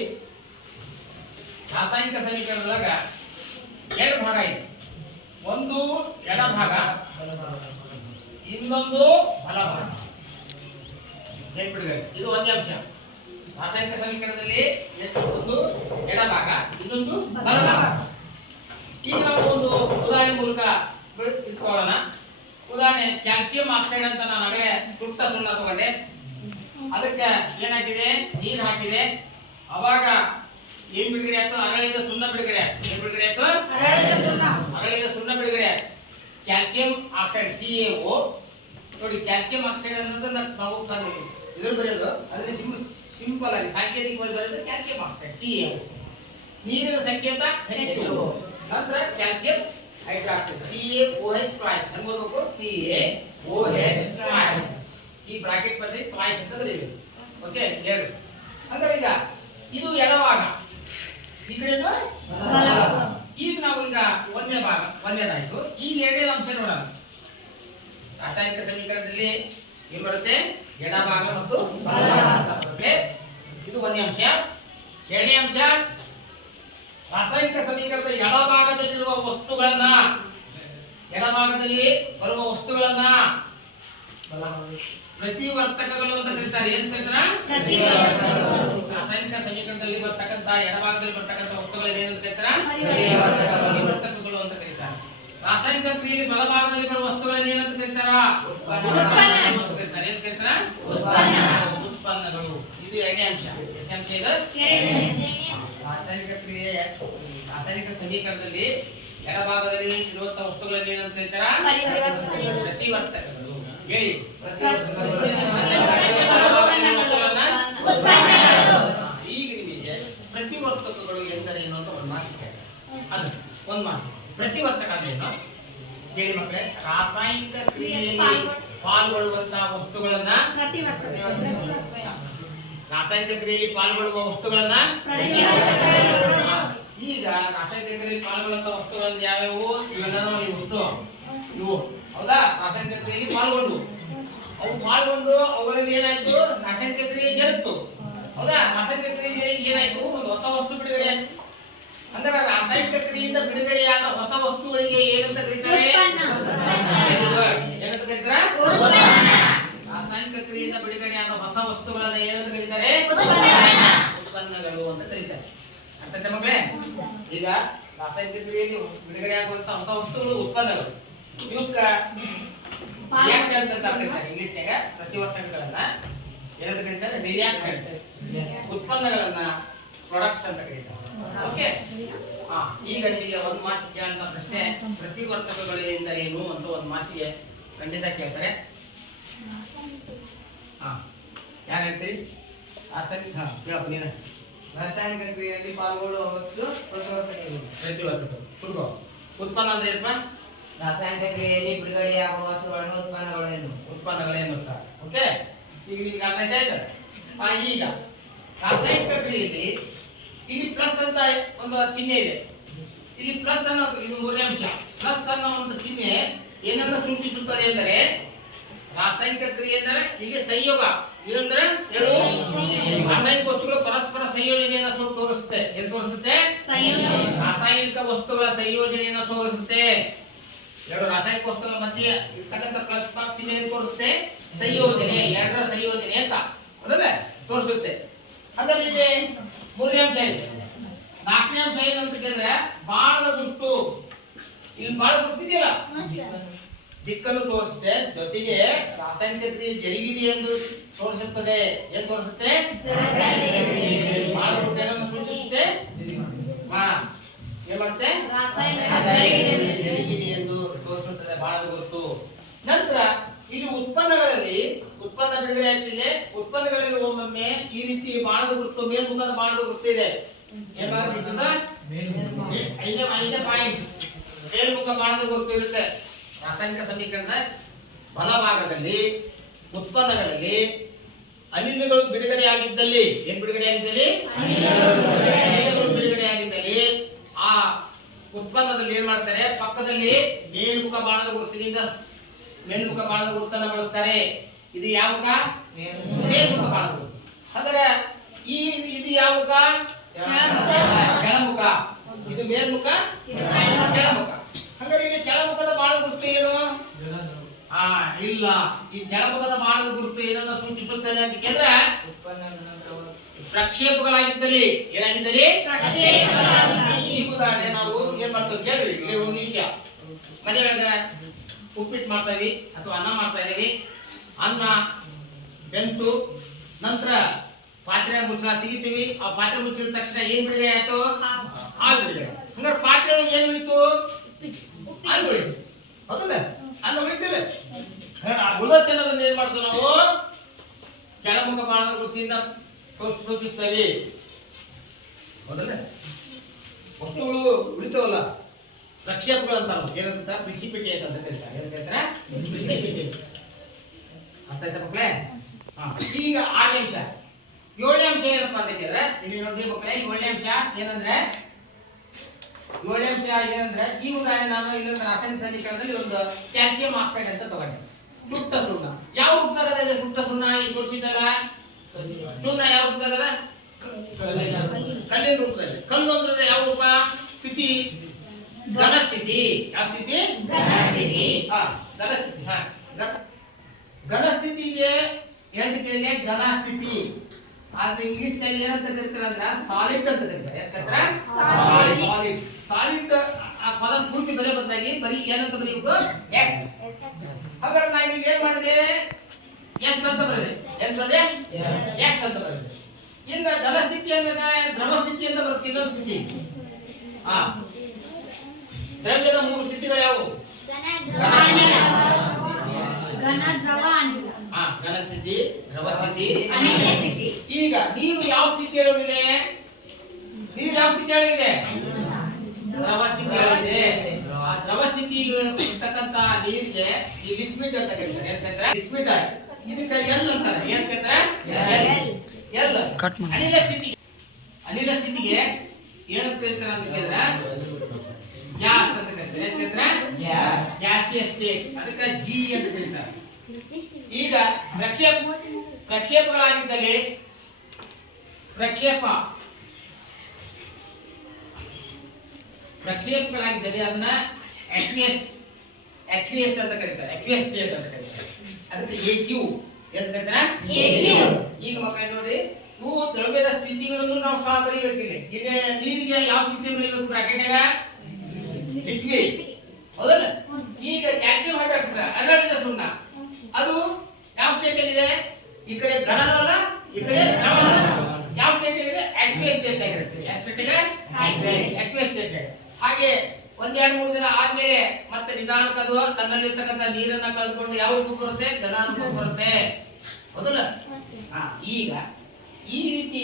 ರಾಸಾಯನಿಕ ಸಮೀಕರಣದೊಳಗ 2 ಭಾಗ ಇದೆ. ಒಂದು ಎಡಭಾಗ, ಇನ್ನೊಂದು ಬಲಭಾಗ. ನೆನ್ಪಿಡ್ಬೇಕು, ಇದು ಒಂದೇ ಅಂಶ. ರಾಸಾಯನಿಕ ಸಮೀಕರಣದಲ್ಲಿ ಒಂದು ಎಡಭಾಗ, ಇನ್ನೊಂದು ಬಲಭಾಗ. ಈಗ ನಾವು ಒಂದು ಉದಾಹರಣೆ ಮೂಲಕ ಇಟ್ಕೊಳ್ಳೋಣ. ಉದಾಹರಣೆ ಕ್ಯಾಲ್ಸಿಯಂ ಆಕ್ಸೈಡ್ ಅಂತ ನಾನು ಆಗಲೇ ಸುಟ್ಟ ಸುಣ್ಣ ತಗೊಂಡೆ. ಅದಕ್ಕೆ ಏನಾಗಿದೆ? ನೀರು ಹಾಕಿದೆ. ಅವಾಗ ಏನ್ ಬಿಡುಗಡೆ ಆಯ್ತು? ಅರಳಿದ ಸುಣ್ಣ ಬಿಡುಗಡೆ ಆಯ್ತು. ಏನ್ ಬಿಡುಗಡೆ ಆಯ್ತು? ಅರಳಿದ ಸುಣ್ಣ ಬಿಡುಗಡೆ ಆಯ್ತು. Calcium oxide CaO. ನೋಡಿ, ಕ್ಯಾಲ್ಸಿಯಂ ಆಕ್ಸೈಡ್ ಅನ್ನೋದನ್ನ ನಾವು ಇದ್ರ ಬರೆಯೋದು, ಅದ್ರ ಸಿಂಪಲ್ ಆಗಿ ಸಾಂಕೇತಿಕವಾಗಿ ಬರೆಯೋದು ಕ್ಯಾಲ್ಸಿಯಂ ಆಕ್ಸೈಡ್ CaO. ನೀರಿನ ಸಂಕೇತ H2O. ನಂತರ ಕ್ಯಾಲ್ಸಿಯಂ ಹೈಡ್ರಾಕ್ಸೈಡ್ CaOH ಟ್ವೈಸ್. ಹಂಗೆ ಓದಬೇಕು, CaOH ಟ್ವೈಸ್. ಈ ಬ್ರಾಕೆಟ್ ಬರ್ತದೆ, ಟ್ವೈಸ್ ಅಂತ ಬರೀಬೇಕು. ಓಕೆ, 2. ಅಂದ್ರೆ ಈಗ ಇದು ಎಡಭಾಗ, ಈ ಕಡೆದು ಬಲಭಾಗ. ಈಗ ನಾವು ಈಗ ಒಂದನೇದಾಯ್ತು. ಈಗ 2ನೇ ಅಂಶ ನೋಡೋಣ. ರಾಸಾಯನಿಕ ಸಮೀಕರಣದಲ್ಲಿ ಏನ್ ಬರುತ್ತೆ? ಎಡಭಾಗ ಮತ್ತು ಬಲಭಾಗ ಬರುತ್ತೆ. ಇದು 1ನೇ ಅಂಶ. 2ನೇ ಅಂಶ, ರಾಸಾಯನಿಕ ಸಮೀಕರಣದ ಎಡಭಾಗದಲ್ಲಿ ಬರುವ ವಸ್ತುಗಳನ್ನ ಪ್ರತಿವರ್ತಕಗಳು ಅಂತ ಕರೀತಾರೆ. ಏನ್ ಕರೀತಾರ? ರಾಸಾಯನಿಕ ಸಮೀಕರಣದಲ್ಲಿ ಬರ್ತಕ್ಕಂಥ ಎಡಭಾಗದಲ್ಲಿ ಬರ್ತಕ್ಕಂಥ ವಸ್ತುಗಳು ಏನಂತ ಕರೀತಾರ? ಪ್ರತಿವರ್ತಕಗಳು ಅಂತ ಕರೀತಾರೆ. ರಾಸಾಯನಿಕ ಕ್ರಿಯೆಯಲ್ಲಿ ಬಲಭಾಗದಲ್ಲಿ ಬರುವ ವಸ್ತುಗಳನ್ನು ಏನಂತ ಕರೀತಾರ? ಏನ್ ಕರೀತಾರ? ಉತ್ಪನ್ನಗಳು. ಇದು 2ನೇ ಅಂಶ. ಎಷ್ಟನೇ ಅಂಶ ಇದು? ರಾಸಾಯನಿಕ ಕ್ರಿಯೆ, ರಾಸಾಯನಿಕ ಸಮೀಕರಣದಲ್ಲಿ ಎಡಭಾಗದಲ್ಲಿ ಇರುವಂತಹ ವಸ್ತುಗಳನ್ನು ಏನಂತ ಕರೀತಾರ? ಪ್ರತಿವರ್ತಕಗಳು. ಹೇಳಿ, ಈಗ ನಿಮಗೆ ಪ್ರತಿವರ್ತಕಗಳು ಎಂದರೇನು ಅಂತ ಒಂದು ಮಾಹಿತಿ. ಅದು ಒಂದು ಮಾಹಿತಿ. ಪ್ರತಿವರ್ತಕ ಅಂದ್ರೆ ಏನು ಹೇಳಿ ಮಕ್ಕಳೇ? ರಾಸಾಯನಿಕ ಕ್ರಿಯೆಯಲ್ಲಿ ಪಾಲ್ಗೊಳ್ಳುವಂತಹ ವಸ್ತುಗಳನ್ನ ರಾಸಾಯನಿಕ ಕ್ರಿಯೆಯಲ್ಲಿ ಪಾಲ್ಗೊಳ್ಳುವ ವಸ್ತುಗಳನ್ನ ಈಗ ರಾಸಾಯನಿಕ ಕ್ರಿಯೆಯಲ್ಲಿ ಪಾಲ್ಗೊಳ್ಳುವಂತಹ ವಸ್ತುಗಳನ್ನ ಯಾವ್ಯಾವು ಇವೆಲ್ಲ ನೋಡಿ ಇಷ್ಟು ಇವು ಹೌದಾ ರಾಸಾಯನಿಕ ಕ್ರಿಯೆಯಲ್ಲಿ ಪಾಲ್ಗೊಂಡು ಅವು ಪಾಲ್ಗೊಂಡು ಅವುಗಳಲ್ಲಿ ಏನಾಯ್ತು ರಾಸಾಯನಿಕ ಕ್ರಿಯೆ ಜರುಗಿತು ಹೌದಾ ರಾಸಾಯನಿಕ ಕ್ರಿಯೆ ಏನಾಯ್ತು ಒಂದು ಹೊಸ ವಸ್ತು ಬಿಡುಗಡೆ ಆಯ್ತು ಅಂದ್ರೆ ರಾಸಾಯನಿಕ ಕ್ರಿಯೆಯಿಂದ ಬಿಡುಗಡೆಯಾದ ಹೊಸ ವಸ್ತುಗಳಿಗೆ ಏನಂತ ಕರೀತಾರೆ ಏನಂತ ಕರೀತಾರೆ ರಾಸಾಯನಿಕ ಕ್ರಿಯೆಯಿಂದ ಬಿಡುಗಡೆಯಾದ ಹೊಸ ವಸ್ತುಗಳನ್ನ ಏನಂತ ಕರೀತಾರೆ ಉತ್ಪನ್ನಗಳು ಅಂತ ಕರೀತಾರೆ ಅಂತ ಮಕ್ಕಳೇ ಈಗ ರಾಸಾಯನಿಕ ಕ್ರಿಯೆಯಲ್ಲಿ ಬಿಡುಗಡೆಯಾಗುವಂತಹ ಹೊಸ ವಸ್ತುಗಳು ಉತ್ಪನ್ನಗಳು ಇವಕ್ಕ ರಿಯಾಕ್ಟೆಂಟ್ಸ್ ಅಂತ ಕರೀತಾರೆ ಇಂಗ್ಲಿಷ್ನಾಗ ಪ್ರತಿವರ್ತಕಗಳನ್ನ ಏನಂತ ಕರೀತಾರೆ ರಿಯಾಕ್ಟೆಂಟ್ಸ್ ಉತ್ಪನ್ನಗಳನ್ನ ಪ್ರಾಡಕ್ಟ್ಸ್ ಅಂತ ಕರೀತಾರೆ ಓಕೆ ಈಗ ನಿಮಗೆ ಒಂದು ಮಾರ್ಕ್ಸ್ ಕೇಳಂತ ಪ್ರಶ್ನೆ ಪ್ರತಿವರ್ತಕಗಳು ಎಂದರೇನು ಅಂತ ಒಂದು ಮಾರ್ಕ್ಸ್ಗೆ ಖಂಡಿತ ಕೇಳ್ತಾರೆ ಯಾರು ಹೇಳ್ತೀರಿ ಕೇಳಪ್ಪ ನೀನು ರಾಸಾಯನಿಕ ಕ್ರಿಯೆಯಲ್ಲಿ ಪಾಲ್ಗೊಳ್ಳುವ ವಸ್ತು ಪ್ರತಿವರ್ತಕಗಳು ಹುಡುಗ ಉತ್ಪನ್ನ ಅಂದ್ರೆ ಏನಪ್ಪ ರಾಸಾಯನಿಕ ಕ್ರಿಯೆಯಲ್ಲಿ ಬಿಡುಗಡೆಯಾಗುವ ವಸ್ತುಗಳನ್ನು ಉತ್ಪನ್ನಗಳೇನು ಓಕೆ ಈಗ ನಿಮ್ಗೆ ಅರ್ಥ ಆಯ್ತಾ ಈಗ ರಾಸಾಯನಿಕ ಕ್ರಿಯೆಯಲ್ಲಿ ಇಲ್ಲಿ ಪ್ಲಸ್ ಅಂತ ಒಂದು ಚಿಹ್ನೆ ಇದೆ ಇಲ್ಲಿ ಪ್ಲಸ್ ಅನ್ನೋದು ಇದು ಮೂರನೇ ಅಂಶ ಪ್ಲಸ್ ಅನ್ನೋ ಒಂದು ಚಿಹ್ನೆ ಏನನ್ನ ಸೂಚಿಸುತ್ತದೆ ಎಂದರೆ ರಾಸಾಯನಿಕ ಕ್ರಿಯೆ ಎಂದರೆ ಇಲ್ಲಿ ಸಂಯೋಗ ಇದಂದ್ರೆ ರಾಸಾಯನಿಕ ವಸ್ತುಗಳು ಪರಸ್ಪರ ಸಂಯೋಜನೆಯನ್ನು ತೋರಿಸುತ್ತೆ ಏನು ತೋರಿಸುತ್ತೆ ರಾಸಾಯನಿಕ ವಸ್ತುಗಳ ಸಂಯೋಜನೆಯನ್ನು ತೋರಿಸುತ್ತೆ ಎರಡು ರಾಸಾಯನಿಕ ವಸ್ತುಗಳ ಮಧ್ಯೆ ಇರ್ತಕ್ಕಂಥ ಪ್ಲಸ್ ಚಿಹ್ನೆ ಏನು ತೋರಿಸುತ್ತೆ ಸಂಯೋಜನೆ ಎರಡರ ಸಂಯೋಜನೆ ಅಂತ ಅದಲ್ಲ ತೋರಿಸುತ್ತೆ ಅದರಲ್ಲಿ ಮೂರನೇ ಅಂಶ ಇದೆ ನಾಲ್ಕನೇ ಅಂಶ ಏನಂತ ಕೇಳಿದ್ರೆ ಬಾಣದ ಗುರುತು ಇಲ್ಲಿ ಬಾಳ ಗುರುತಿದೆಯಲ್ಲ ದಿಕ್ಕನ್ನು ತೋರಿಸುತ್ತೆ ಜೊತೆಗೆ ರಾಸಾಯನಿಕ ಕ್ರಿಯೆ ಜರುಗಿದೆ ಎಂದು ತೋರಿಸುತ್ತದೆ ಏನ್ ತೋರಿಸುತ್ತೆ ಬಾಳ ಗುರುತು ಏನನ್ನು ಸೂಚಿಸುತ್ತೆ ಏನ್ ಮಾಡುತ್ತೆ ಜರುಗಿದೆ ಎಂದು ತೋರಿಸುತ್ತದೆ ಬಾಣದ ಗುರುತು ನಂತರ ಇಲ್ಲಿ ಉತ್ಪನ್ನಗಳಲ್ಲಿ ಉತ್ಪನ್ನ ಬಿಡುಗಡೆ ಆಗ್ತಿದೆ ಉತ್ಪನ್ನಗಳಲ್ಲಿ ಒಮ್ಮೊಮ್ಮೆ ಈ ರೀತಿ ಬಾಣದ ಗುರುತು ಮೇಲ್ಮುಖದ ಬಾಣದ ಗುರುತು ಇದೆ ಐದನೇ ಪಾಯಿಂಟ್ ಮೇಲ್ಮುಖ ಬಾಣದ ಗುರುತು ಇರುತ್ತೆ ರಾಸಾಯನಿಕ ಸಮೀಕರಣದ ಬಲಭಾಗದಲ್ಲಿ ಉತ್ಪನ್ನಗಳಲ್ಲಿ ಅನಿಲಗಳು ಬಿಡುಗಡೆಯಾಗಿದ್ದಲ್ಲಿ ಏನ್ ಬಿಡುಗಡೆಯಾಗಿದ್ದಲ್ಲಿ ಅನಿಲಗಳು ಬಿಡುಗಡೆಯಾಗಿದ್ದಲ್ಲಿ ಆ ಉತ್ಪನ್ನದಲ್ಲಿ ಏನ್ ಮಾಡ್ತಾರೆ ಪಕ್ಕದಲ್ಲಿ ಮೇಲ್ಮುಖ ಬಾಣದ ಗುರುತಿನಿಂದ ಮೇಲ್ಮುಖ ಬಾಣದ ಗುರುತನ್ನು ಬಳಸ್ತಾರೆ ಇದು ಯಾವ ಮುಖ ಮೇಲ್ಮುಖ ಬಾಣದ ಗುರುತು ಅಂದರೆ ಇದು ಯಾವ ಮುಖ ಕೆಳಮುಖ ಇದು ಮೇಲ್ಮುಖ ಕೆಳಮುಖ ಅಂದರೆ ಇಲ್ಲಿ ಕೆಳಮುಖದ ಬಾಣದ ಗುರುತು ಏನು ಇಲ್ಲ ಈ ಕೆಳಮುಖದ ಬಾಣದ ಗುರುತು ಏನನ್ನ ಸೂಚಿಸುತ್ತದೆ ಅಂತ ಕೇಳಿದ್ರೆ ಪ್ರಕ್ಷೇಪಗಳಾಗಿದ್ದಲ್ಲಿ ಏನಾಗಿದ್ದಲ್ಲಿ ಈ ಉದಾಹರಣೆ ನಾವು ಏನ್ ಮಾಡ್ತೀವಿ ಕೇಳ್ರಿ ಇಲ್ಲಿ ಒಂದು ನಿಮಿಷ ಮನೆಯೊಳಗ ಉಪ್ಪಿಟ್ಟು ಮಾಡ್ತಾ ಇದೀವಿ ಅಥವಾ ಅನ್ನ ಮಾಡ್ತಾ ಇದೀವಿ ಅನ್ನ ಬೆಂತು ನಂತರ ಪಾತ್ರೆ ಮುಚ್ಚಳ ತೆಗಿತೀವಿ ಆ ಪಾತ್ರೆ ಮುಚ್ಚಿದ ತಕ್ಷಣ ಏನ್ ಬಿಡುಗಡೆ ಆಯ್ತು ಹಾಲು ಬಿಡುಗಡೆ ಹಂಗಾರೆ ಪಾತ್ರೆ ಏನ್ ಉಳಿತು ಹಾಲು ಉಳಿತು ಹೌದಲ್ಲ ಅನ್ನ ಉಳಿತಿಲ್ಲ ಉಳಿದ ಅನ್ನೋದನ್ನ ಏನ್ ಮಾಡ್ತೀವಿ ನಾವು ಕೆಳಮುಖ ಬಾಣದ ವೃತ್ತಿಯಿಂದ ಸೂಚಿಸ್ತೇವೆ ಹೌದಲ್ಲ ವಸ್ತುಗಳು ಉಳಿತಾವಲ್ಲ ಪ್ರಕ್ಷೇಪಗಳು ಅಂತ ಏನಂತ ಪ್ರಿಸಿಪಿಟೇಟ್ ಅಂತ ಕರೀತಾರೆ ಏನ್ ಕರೀತಾರೆ ಪ್ರಿಸಿಪಿಟೇಟ್ ಅರ್ಥ ಆಯ್ತಾ ಮಕ್ಕಳೇ ಈಗ 6ನೇ ಅಂಶ 7ನೇ ಅಂಶ ಏನಪ್ಪಾ ಅಂತ ಕೇಳಿದ್ರೆ ಇಲ್ಲಿ ನೋಡಿ ಮಕ್ಕಳೇ 7ನೇ ಅಂಶ ಏನಂದ್ರೆ 7ನೇ ಅಂಶ ಏನಂದ್ರೆ ಈ ಉದಾಹರಣೆ ನಾನು ಇಲ್ಲೊಂದು ರಾಸಾಯನಿಕ ಸಮೀಕರಣದಲ್ಲಿ ಒಂದು ಕ್ಯಾಲ್ಸಿಯಂ ಆಕ್ಸೈಡ್ ಅಂತ ತಗೊಂಡೆ ಸುಟ್ಟ ಸುಣ್ಣ ಯಾವ ರೂಪದಾಗ ಇದೆ ಸುಟ್ಟ ಸುಣ್ಣ ಈ ತೋರಿಸಿದಾಗ ಸುಣ್ಣ ಯಾವ ರೂಪದಾಗ ಕಲ್ಲಿನ ರೂಪದಲ್ಲಿ ಕಲ್ಲು ಅಂದ್ರೆ ಯಾವ ರೂಪ ಸ್ಥಿತಿ ಘನ ಸ್ಥಿತಿ ಯಾವ ಸ್ಥಿತಿ ಘನ ಸ್ಥಿತಿ ಘನ ಸ್ಥಿತಿಗೆ ಏನು ಕೇಳಿದ್ರೆ ಘನ ಸ್ಥಿತಿ ಆದ್ರೆ ಇಂಗ್ಲಿಷ್ ನಲ್ಲಿ ಏನಂತ ಕರೀತಾರೆ ಅಂದ್ರೆ ಸಾಲಿಡ್ ಅಂತ ಕರೀತಾರೆ ಸಾಲಿಡ್ ಸಾಲಿಡ್ ಆ ಪದ ಪೂರ್ತಿ ಬರೀ ಬದಲಾಗಿ ಬರೀ ಏನಂತ ಬರೀಬೇಕು ಎಸ್ ಹಾಗಾದ್ರೆ ನಾವು ಈಗ ಏನ್ ಮಾಡಿದೆ ಎಸ್ ಅಂತ ಬರೆದೆ ಏನ್ ಬರೆದೆ ಎಸ್ ಅಂತ ಬರೆದೆ ಇನ್ನು ಘನ ಸ್ಥಿತಿ ಅಂದ್ರೆ ದ್ರವ ಸ್ಥಿತಿ ಅಂತ ಬರುತ್ತೆ ಇನ್ನೊಂದು ಸ್ಥಿತಿ ದ್ರವ್ಯದ 3 ಸ್ಥಿತಿಗಳು ಯಾವುವು ಘನ ಸ್ಥಿತಿ ದ್ರವ ಸ್ಥಿತಿ ಅನಿಲ ಸ್ಥಿತಿ ಈಗ ನೀರು ಯಾವ ಸ್ಥಿತಿ ಒಳಗಿದೆ ನೀರು ಯಾವ ಸ್ಥಿತಿ ಒಳಗಿದೆ ದ್ರವ ಸ್ಥಿತಿ ಒಳಗಿದೆ ಆ ದ್ರವ ಸ್ಥಿತಿ ಇರ್ತಕ್ಕಂತ ನೀರಿಗೆ ಈ ಲಿಕ್ವಿಡ್ ಅಂತ ಕರೀತಾರೆ. ಏನಂತಾರೆ? ಲಿಕ್ವಿಡ್. ಇದಕ್ಕೆ ಎಲ್ ಅಂತಾರೆ. ಏನ್ ಕರೀತಾರೆ? ಎಲ್. ಅನಿಲ ಸ್ಥಿತಿಗೆ ಏನಂತ ಕರೀತಾರೆ ಅಂತ ಕೇಳಿದ್ರೆ ಗ್ಯಾಸ್ ಅಂತ ಕರೀತಾರೆ. ಏನ್ ಕರೀತಾರೆ? Gaseous state. ಅದಕ್ಕೆ ಜಿ ಅಂತ ಕರೀತಾರೆ. ಈಗ ಪ್ರಕ್ಷೇಪಗಳಾಗಿದ್ದಲ್ಲಿ ಪ್ರಕ್ಷೇಪಗಳಾಗಿದ್ದಲ್ಲಿ ಅದನ್ನ ಅಕ್ವಿಯಸ್ ಅಂತ ಕರೀತಾರೆ. ಅಕ್ವಿಯಸ್ ಸ್ಟೇಟ್ ಅಂತ ಕರೀತಾರೆ. ಅದಕ್ಕೆ ಎಕ್ಯೂ ಅಂತ ಕರೀತಾರೆ. ಈಗ ಮಕ್ಕಳು ನೋಡಿ, ಇವು ದ್ರವ್ಯದ ಸ್ಥಿತಿಗಳನ್ನು ನಾವು ಸಹ ಬರೀಬೇಕಿಲ್ಲ. ಈಗ ನೀರಿಗೆ ಯಾವ ಸ್ಥಿತಿ ಬರೀಬೇಕು? ಬ್ರಾಕೆಟ್ನಾಗ ಲಿಕ್ವಿಡ್, ಹೌದಲ್ಲ? ಈಗ ಕ್ಯಾಲ್ಸಿಯಂ ಹೈಡ್ರಾಕ್ಸೈಡ್ ಅರಳಿದ ಸುಣ್ಣ, ಅದು ಯಾವ ಸ್ಟೇಟ್ ಇದೆ? ಈ ಕಡೆ ಘನವಲ್ಲ, ಈ ಕಡೆ ದ್ರವವಲ್ಲ. ಯಾವ ಸ್ಟೇಟ್ ಇದೆ? ಅಕ್ವಿಯಸ್ ಸ್ಟೇಟ್ ಆಗಿರುತ್ತೆ. ಯಾವ ಸ್ಟೇಟ್ ಇದೆ? Aqueous state. ಹಾಗೆ ಒಂದ್ 2-3 ದಿನ ಆದ್ಮೇಲೆ ಮತ್ತೆ ನಿಧಾನಕ್ಕೆ ಅದು ತನ್ನಲ್ಲಿರ್ತಕ್ಕಂಥ ನೀರನ್ನ ಕಳೆದುಕೊಂಡು ಯಾವ ರೂಪ ಬರುತ್ತೆ? ಘನ ರೂಪ ಬರುತ್ತೆ, ಹೌದಲ್ಲ? ಈಗ ಈ ರೀತಿ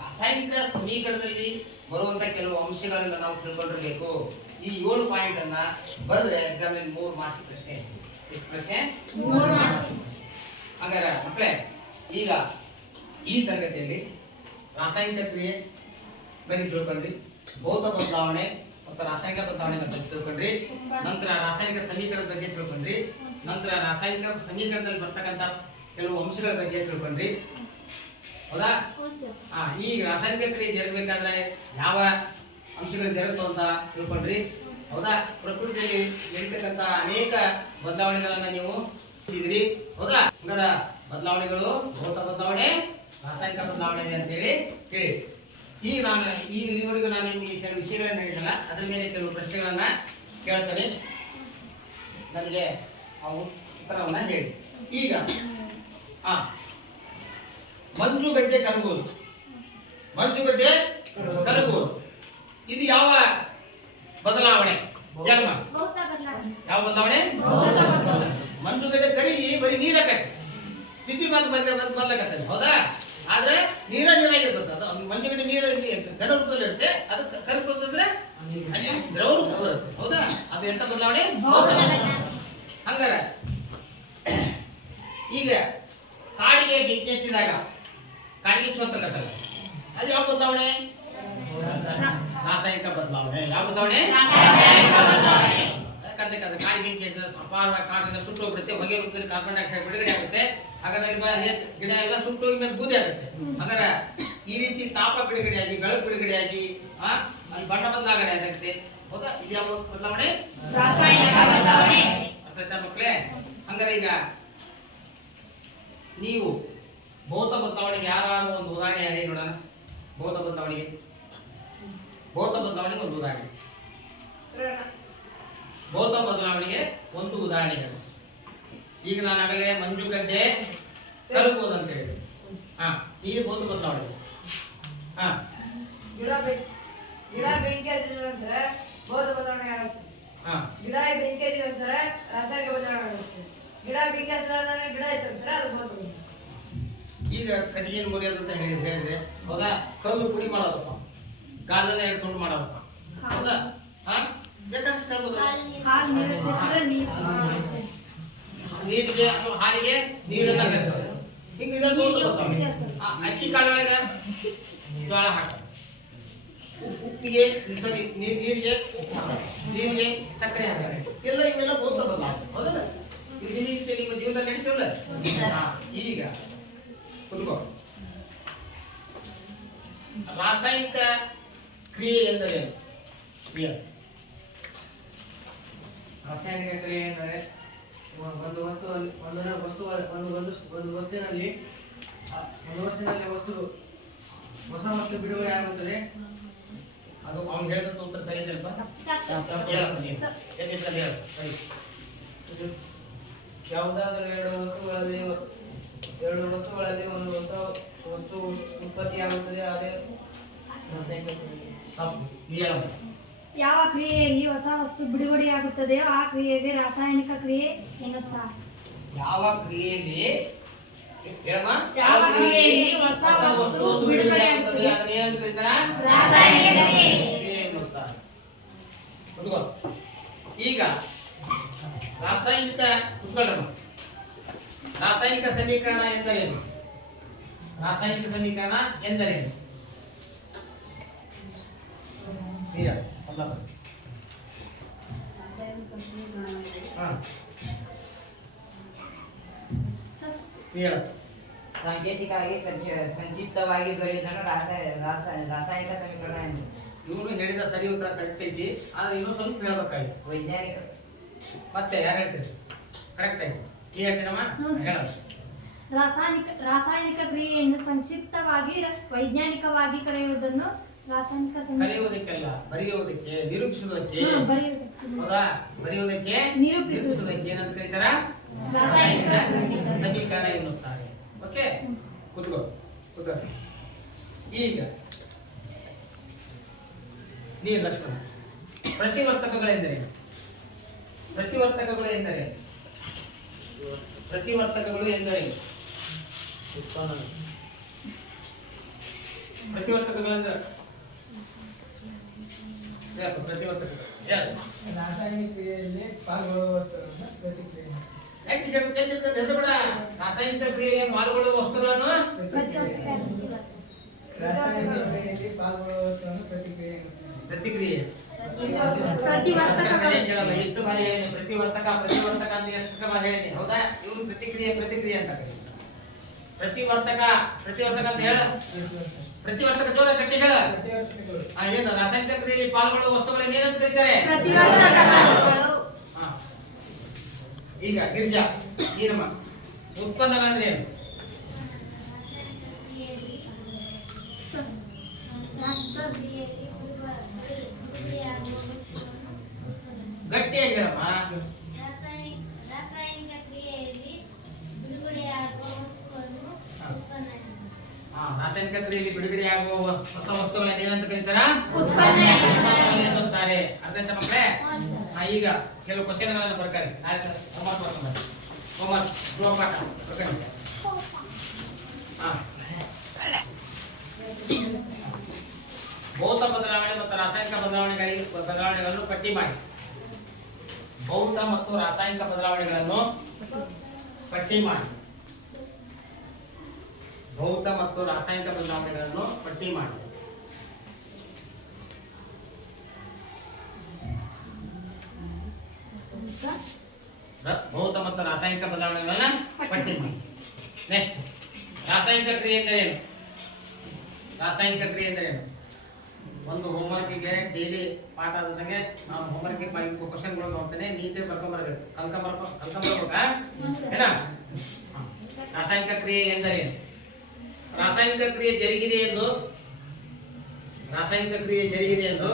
ರಾಸಾಯನಿಕ ಸಮೀಕರಣದಲ್ಲಿ ಬರುವಂತ ಕೆಲವು ಅಂಶಗಳನ್ನ ನಾವು ತಿಳ್ಕೊಂಡಿರ್ಬೇಕು. ಈ 7 ಪಾಯಿಂಟ್ ಅನ್ನ ಬರೆದ್ರೆ ಎಕ್ಸಾಮ್ 3 ಮಾರ್ಕ್ಸ್ ಪ್ರಶ್ನೆ. ಎಷ್ಟು ಪ್ರಶ್ನೆ? 3 ಮಾರ್ಕ್ಸ್. ಹಾಗಾದ್ರೆ ಮಕ್ಕಳೇ, ಈಗ ಈ ತರಗತಿಯಲ್ಲಿ ರಾಸಾಯನಿಕ ಕ್ರಿಯೆ ಬಗ್ಗೆ ತಿಳ್ಕೊಂಡ್ರಿ, ಭೌತ ಬದಲಾವಣೆ ಮತ್ತು ರಾಸಾಯನಿಕ ಬದಲಾವಣೆ ಬಗ್ಗೆ ತಿಳ್ಕೊಂಡ್ರಿ, ನಂತರ ರಾಸಾಯನಿಕ ಸಮೀಕರಣದ ಬಗ್ಗೆ ತಿಳ್ಕೊಂಡ್ರಿ, ನಂತರ ರಾಸಾಯನಿಕ ಸಮೀಕರಣದಲ್ಲಿ ಬರ್ತಕ್ಕಂಥ ಕೆಲವು ಅಂಶಗಳ ಬಗ್ಗೆ ತಿಳ್ಕೊಂಡ್ರಿ, ಹೌದಾ? ಈಗ ರಾಸಾಯನಿಕ ಕ್ರಿಯೆ ಜರಗಬೇಕಾದ್ರೆ ಯಾವ ಅಂಶಗಳು ಜರುಗ್ತಾವ ಅಂತ ತಿಳ್ಕೊಂಡ್ರಿ, ಹೌದಾ? ಪ್ರಕೃತಿಯಲ್ಲಿ ನಡೀತಕ್ಕಂಥ ಅನೇಕ ಬದಲಾವಣೆಗಳನ್ನ ನೀವು ಇದ್ರಿ, ಹೌದಾ? ಹಂಗಾರ ಬದಲಾವಣೆಗಳು ಭೌತ ಬದಲಾವಣೆ, ರಾಸಾಯನಿಕ ಬದಲಾವಣೆ ಅಂತೇಳಿ ಹೇಳಿ. ಈಗ ಈವರೆಗೂ ನಾನು ನಿಮಗೆ ಕೆಲವು ವಿಷಯಗಳನ್ನ ಹೇಳಿದಲ್ಲ, ಅದ್ರ ಮೇಲೆ ಕೆಲವು ಪ್ರಶ್ನೆಗಳನ್ನ ಕೇಳ್ತಾರೆ. ನನಗೆ ಅವು ಉತ್ತರವನ್ನ ಹೇಳಿ. ಈಗ ಮಂಜುಗಡ್ಡೆ ಕರಗುವುದು, ಮಂಜುಗಡ್ಡೆ ಕರಗುವುದು, ಇದು ಯಾವ ಬದಲಾವಣೆ? ಯಾವ ಬದಲಾವಣೆ? ಮಂಜುಗಡ್ಡೆ ಕರಗಿ ಬರೀ ನೀರಾಗತ್ತೆ, ಸ್ಥಿತಿ ಬದಲಾಗತ್ತೆ, ಹೌದಾ? ಆದ್ರೆ ನೀರಾಗಿರ್ತದೆ. ಅದು ಮಂಜುಗಡ್ಡೆ ನೀರು ಘನ ರೂಪದಲ್ಲಿ ಇರುತ್ತೆ, ಅದು ಕರಗುತ್ತಂದ್ರೆ ದ್ರವ ರೂಪ ಬರುತ್ತೆ, ಹೌದಾ? ಅದು ಎಂತ ಬದಲಾವಣೆ? ಹಂಗಾರ ಈಗ ಕಾಡಿಗೆ ಬೆಂಕಿ ಹಚ್ಚಿದಾಗ ಕಾಡಿಗೆ ಚೊತ್ತಕತ್ತಲ್ಲ, ಅದು ಯಾವ ಬದಲಾವಣೆ? ರಾಸಾಯನಿಕ ಬದಲಾವಣೆ. ಯಾವ ಬದಲಾವಣೆ? ಯಾಕಂದ್ರೆ ಕಾಡಿಗೆ ಬೆಂಕಿ ಹಚ್ಚಿದ ಅಪಾರ ಕಾಡಿನ ಸುಟ್ಟು ಹೋಗ್ಬಿಡುತ್ತೆ, ಹೊಗೆ ರೂಪದಲ್ಲಿ ಕಾರ್ಬನ್ ಡೈಆಕ್ಸೈಡ್ ಬಿಡುಗಡೆ ಆಗುತ್ತೆ. ಹಾಗಾದ್ರೆ ಗಿಡ ಎಲ್ಲ ಸುಟ್ಟು ಹೋಗಿ ಮೇಲೆ ಬೂದಿ ಆಗುತ್ತೆ. ಹಾಗಾದ್ರೆ ಈ ರೀತಿ ತಾಪ ಬಿಡುಗಡೆಯಾಗಿ, ಬೆಳಕು ಬಿಡುಗಡೆಯಾಗಿ ಅಲ್ಲಿ ಬಣ್ಣ ಬದಲಾವಣೆ ಆಗುತ್ತೆ, ಹೌದಾ? ಇದು ಯಾವ ಬದಲಾವಣೆ? ರಾಸಾಯನಿಕ ಬದಲಾವಣೆ. ಅರ್ಥ ಆಯ್ತಾ ಮಕ್ಕಳೇ? ಹಂಗಾರೆ ಈಗ ನೀವು ಭೌತ ಬದಲಾವಣೆಗೆ ಯಾರು ಒಂದು ಉದಾಹರಣೆ ಹೇಳಿ ನೋಡೋಣ. ಭೌತ ಬದಲಾವಣೆಗೆ ಒಂದು ಉದಾಹರಣೆ. ಭೌತ ಬದಲಾವಣೆಗೆ ಒಂದು ಉದಾಹರಣೆ ಹೇಳಿ. ಈಗ ನಾನು ಆಗಲೇ ಮಂಜುಗಡ್ಡೆ ಕರಗುವುದು ಅಂತ ಹೇಳಿದೆ. ಈ ಭೌತ ಬದಲಾವಣೆ. ಗಿಡ ಬೆಂಕಿ ಹಚ್ಚಿದ್ರೆ ಸರ್ ಭೌತ ಬದಲಾವಣೆ ಆಗುತ್ತೆ. ಗಿಡ ಬೆಂಕಿ ಹಚ್ಚಿದ್ರೆ ಸರ್ ರಾಸಾಯನಿಕ ಬದಲಾವಣೆ ಆಗುತ್ತೆ. ಗಿಡ ಬೆಂಕಿ ಹಚ್ಚಿದ್ರೆ ಗಿಡ ಐತಂದ್ರೆ ಸರ್ ಅದು ಭೌತ ಬದಲಾವಣೆ. ಈಗ ಕಟ್ಟಿಗೆ ಮುರಿಯೋದು ಅಂತ ಹೇಳಿದೆ, ಹೌದಾ? ಕಲ್ಲು ಪುಡಿ ಮಾಡೋದಪ್ಪ, ಗಾಜನ್ನ ಹಿಡ್ಕೊಂಡು ಮಾಡೋದಪ್ಪ, ಹೌದಾ? ಬೇಕಂತ ನೀರಿಗೆ ಅಥವಾ ಹಾಲಿಗೆ ನೀರನ್ನ ಬೆರೆಸೋದು, ಹಿಂಗೆ ಇದನ್ನು ಅಕ್ಕಿ ಕಾಳೊಳಗೆ ಜೋಳ ಹಾಕೋದು, ಉಪ್ಪಿಗೆ ಸಾರಿ ನೀರಿಗೆ ಸಕ್ಕರೆ ಹಾಕ್ತಾರೆ, ಎಲ್ಲ ಇವೆಲ್ಲ ಭೌತ ಬದಲಾವಣೆ, ಹೌದಲ್ಲ? ಇದು ನಿಮ್ಮ ಜೀವನದಲ್ಲಿ ನಡೀತಲ್ಲ. ಈಗ ಕುತ್ಕೋ. ರಾಸಾಯನಿಕ ಕ್ರಿಯೆ ಎಂದರೇನು? ರಾಸಾಯನಿಕ ಕ್ರಿಯೆ ಎಂದರೆ ಒಂದು ವಸ್ತುವಿನಲ್ಲಿ ಹೊಸ ವಸ್ತು ಬಿಡುಗಡೆ ಆಗುತ್ತದೆ. ಅದು ಅವ್ನು ಹೇಳಿದ ಉತ್ತರ ಸರಿ ಸ್ವಲ್ಪ ಯಾವುದಾದರೂ ಎರಡು ವಸ್ತುಗಳಲ್ಲಿ ಒಂದು ಹೊಸ ವಸ್ತು ಉತ್ಪತ್ತಿಯಾಗುತ್ತದೆ, ಅದೇ ರಾಸಾಯನಿಕ ಕ್ರಿಯೆ. ಯಾವ ಕ್ರಿಯೆಯಲ್ಲಿ ಹೊಸ ವಸ್ತು ಬಿಡುಗಡೆಯಾಗುತ್ತದೆಯೋ ಆ ಕ್ರಿಯೆಗೆ ರಾಸಾಯನಿಕ ಕ್ರಿಯೆ ಎನ್ನುತ್ತಾರೆ. ಯಾವ ಕ್ರಿಯೆಯಲ್ಲಿ ಹೊಸ ವಸ್ತು ಬಿಡುಗಡೆಯಾಗುತ್ತದೆ ಅದನ್ನ ಏನಂತ ಕರೀತಾರೆ? ರಾಸಾಯನಿಕ ಕ್ರಿಯೆ ಎನ್ನುತ್ತಾರೆ. ಈಗ ರಾಸಾಯನಿಕ ಉತ್ಪನ್ನ, ರಾಸಾಯನಿಕ ಸಮೀಕರಣ ಎಂದರೇನು? ರಾಸಾಯನಿಕ ಸಮೀಕರಣ ಎಂದರೇನು? ಈಗ ಅಲ್ಲ ಹಾ ಹೇಳ. ಸಾಂಕೇತಿಕವಾಗಿ ಸಂಕ್ಷಿಪ್ತವಾಗಿ ಬರೆಯುವುದನ್ನು ರಾಸಾಯನಿಕ ಸಮೀಕರಣ ಎಂದು. ಇವರು ಹೇಳಿದ ಸರಿ ಉತ್ತರ ಕರೆಕ್ಟ್ ಐತಿ, ಆದ್ರೆ ಇನ್ನೂ ಸ್ವಲ್ಪ ಹೇಳ್ಬೇಕಾಗಿತ್ತು. ವೈಜ್ಞಾನಿಕ ಮತ್ತೆ ಯಾರು ಹೇಳ್ತೀರಿ ಕರೆಕ್ಟ್ ಆಗಿ ಈ ಹೇಳ್ತೀನಮ್ಮ ಹೇಳ. ರಾಸಾಯನಿಕ ಕ್ರಿಯೆಯನ್ನು ಸಂಕ್ಷಿಪ್ತವಾಗಿ ವೈಜ್ಞಾನಿಕವಾಗಿ ಕರೆಯುವುದನ್ನು ರಾಸಾಯನಿಕ ಕರೆಯುವುದಕ್ಕೆಲ್ಲ, ಬರೆಯುವುದಕ್ಕೆ, ನಿರೂಪಿಸುವುದಕ್ಕೆ, ಬರೆಯುವುದಕ್ಕೆ. ಹೌದಾ? ಬರೆಯುವುದಕ್ಕೆ, ನಿರೂಪಿಸುವುದಕ್ಕೆ ಏನಂತ ಕರೀತಾರ? ರಾಸಾಯನಿಕ ಸಮೀಕರಣ ಎನ್ನುತ್ತಾರೆ. ಓಕೆ, ಕೂತ್ಕೋ ಕೂತ್ಕೋ. ಈಗ ನೀರು ಲಕ್ಷ್ಮಣ, ಪ್ರತಿವರ್ತಕಗಳೆಂದರೇನು? ಪ್ರತಿವರ್ತಕಗಳು ಎಂದರೆ ಪ್ರತಿವರ್ತಕಗಳು ಎಂದರೇನು? ಪ್ರತಿವರ್ತಕಗಳಂದ್ರೆ ಪ್ರತಿವರ್ತಕಗಳು ರಾಸಾಯನಿಕ ಕ್ರಿಯೆಯಲ್ಲಿ ಪಾಲ್ಗೊಳ್ಳುವ ವಸ್ತುಗಳನ್ನು ಪ್ರತಿಕ್ರಿಯೆ. ರಾಸಾಯನಿಕ ಕ್ರಿಯೆಯಲ್ಲಿ ಪಾಲ್ಗೊಳ್ಳುವ ವಸ್ತುಗಳನ್ನು ರಾಸಾಯನಿಕ ಕ್ರಿಯೆಯಲ್ಲಿ ಪಾಲ್ಗೊಳ್ಳುವ ವಸ್ತುವನ್ನು ಪ್ರತಿಕ್ರಿಯೆ ಎನ್ನುತ್ತಾರೆ. ಪ್ರತಿಕ್ರಿಯೆ. ಎಷ್ಟು ಬಾರಿ ಹೇಳಿ ಪ್ರತಿವರ್ತಕ ಪ್ರತಿವರ್ತಕ ಅಂತ ಎಷ್ಟು ಬಾರಿ ಹೇಳಿ, ಹೌದಾ? ಇವರು ಪ್ರತಿಕ್ರಿಯೆ ಪ್ರತಿಕ್ರಿಯೆ ಅಂತ ಕರೀತಾರೆ. ಪ್ರತಿವರ್ತಕ ಪ್ರತಿವರ್ತಕ ಅಂತ ಹೇಳ, ಪ್ರತಿವರ್ತಕ ಜೋರ ಗಟ್ಟಿ ಹೇಳ. ಪ್ರತಿವರ್ತಕಗಳು ಏನು ರಾಸಾಯನಿಕ ಕ್ರಿಯೆಯಲ್ಲಿ ಪಾಲ್ಗೊಳ್ಳುವ ವಸ್ತುಗಳನ್ನು ಏನಂತ ಕರೀತಾರೆ? ಹಾ. ಈಗ ಗಿರಿಜಾ ನೀರಮ್ಮ, ಉತ್ಪನ್ನಗಳಂದ್ರೆ ಏನು? ಗಟ್ಟಿಯಾಗಿ ಹೇಳಮ್ಮ. ರಾಸಾಯನಿಕ ಕ್ರಿಯೆಯಲ್ಲಿ ಬಿಡುಗಡೆಯಾಗುವ ವಸ್ತುವನ್ನು ಉತ್ಪನ್ನ. ರಾಸಾಯನಿಕ ಕ್ರಿಯೆಯಲ್ಲಿ ಬಿಡುಗಡೆಯಾಗುವ ಹೊಸ ವಸ್ತುಗಳನ್ನು ಏನಂತ ಕರೀತಾರ? ಎನ್ನುತ್ತಾರೆ. ಅರ್ಥ ಆಯ್ತಾ ಮಕ್ಕಳೇ? ಈಗ ಕೆಲವು ಕ್ವಶನ್ಗಳನ್ನು ಬರ್ತಾರೆ. ಹೋಮ್ವರ್ಕ್ ಗೃಹಪಾಠ ಬರ್ಕೊಂಡು. ಭೌತ ಬದಲಾವಣೆ ಮತ್ತು ರಾಸಾಯನಿಕ ಬದಲಾವಣೆಗಳನ್ನು ಪಟ್ಟಿ ಮಾಡಿ. ಭೌತ ಮತ್ತು ರಾಸಾಯನಿಕ ಬದಲಾವಣೆಗಳನ್ನು ಪಟ್ಟಿ ಮಾಡಿ. ಭೌತ ಮತ್ತು ರಾಸಾಯನಿಕ ಬದಲಾವಣೆಗಳನ್ನು ಪಟ್ಟಿ ಮಾಡಿ. ಭೌತ ಮತ್ತು ರಾಸಾಯನಿಕ ಬದಲಾವಣೆಗಳನ್ನ ಪಟ್ಟಿ ಮಾಡಿ. ನೆಕ್ಸ್ಟ್, ರಾಸಾಯನಿಕ ಕ್ರಿಯೆ ಎಂದರೇನು? ರಾಸಾಯನಿಕ ಕ್ರಿಯೆ ಎಂದರೇನು? ಒಂದು ಹೋಮ್ವರ್ಕಿಗೆ ಡೈಲಿ ಪಾಠ ಆದಂಗೆ ನಾವು ಹೋಮ್ವರ್ಕ್ಗೆ ಕ್ವಶನ್ಗಳು ನೋಡ್ತೇನೆ, ನೀಟಾಗಿ ಬರ್ಕೊಂಡ್ಬರ್ಬೇಕು, ಕಲ್ಕೊಂಡ್ಬರ್ಬೇಕಾ? ಏನ? ರಾಸಾಯನಿಕ ಕ್ರಿಯೆ ಎಂದರೇನು? ರಾಸಾಯನಿಕ ಕ್ರಿಯೆ ಜರುಗಿದೆ ಎಂದು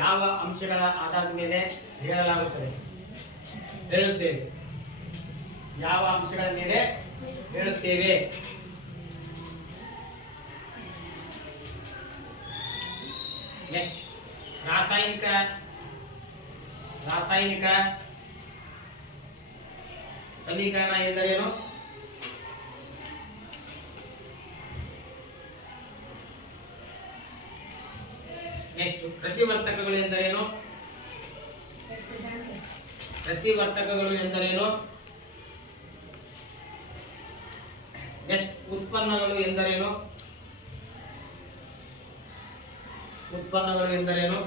ಯಾವ ಅಂಶಗಳ ಆಧಾರದ ಮೇಲೆ ಹೇಳಲಾಗುತ್ತದೆ? ಹೇಳುತ್ತೇವೆ. ಯಾವ ಅಂಶಗಳ ಮೇಲೆ ಹೇಳುತ್ತೇವೆ? ರಾಸಾಯನಿಕ ಸಮೀಕರಣ ಎಂದರೇನು? ನೆಕ್ಸ್ಟ್, ಪ್ರತಿವರ್ತಕಗಳು ಎಂದರೇನು? ಪ್ರತಿವರ್ತಕಗಳು ಎಂದರೇನು? ನೆಕ್ಸ್ಟ್, ಉತ್ಪನ್ನಗಳು ಎಂದರೇನು? ಉತ್ಪನ್ನಗಳು ಎಂದರೇನು?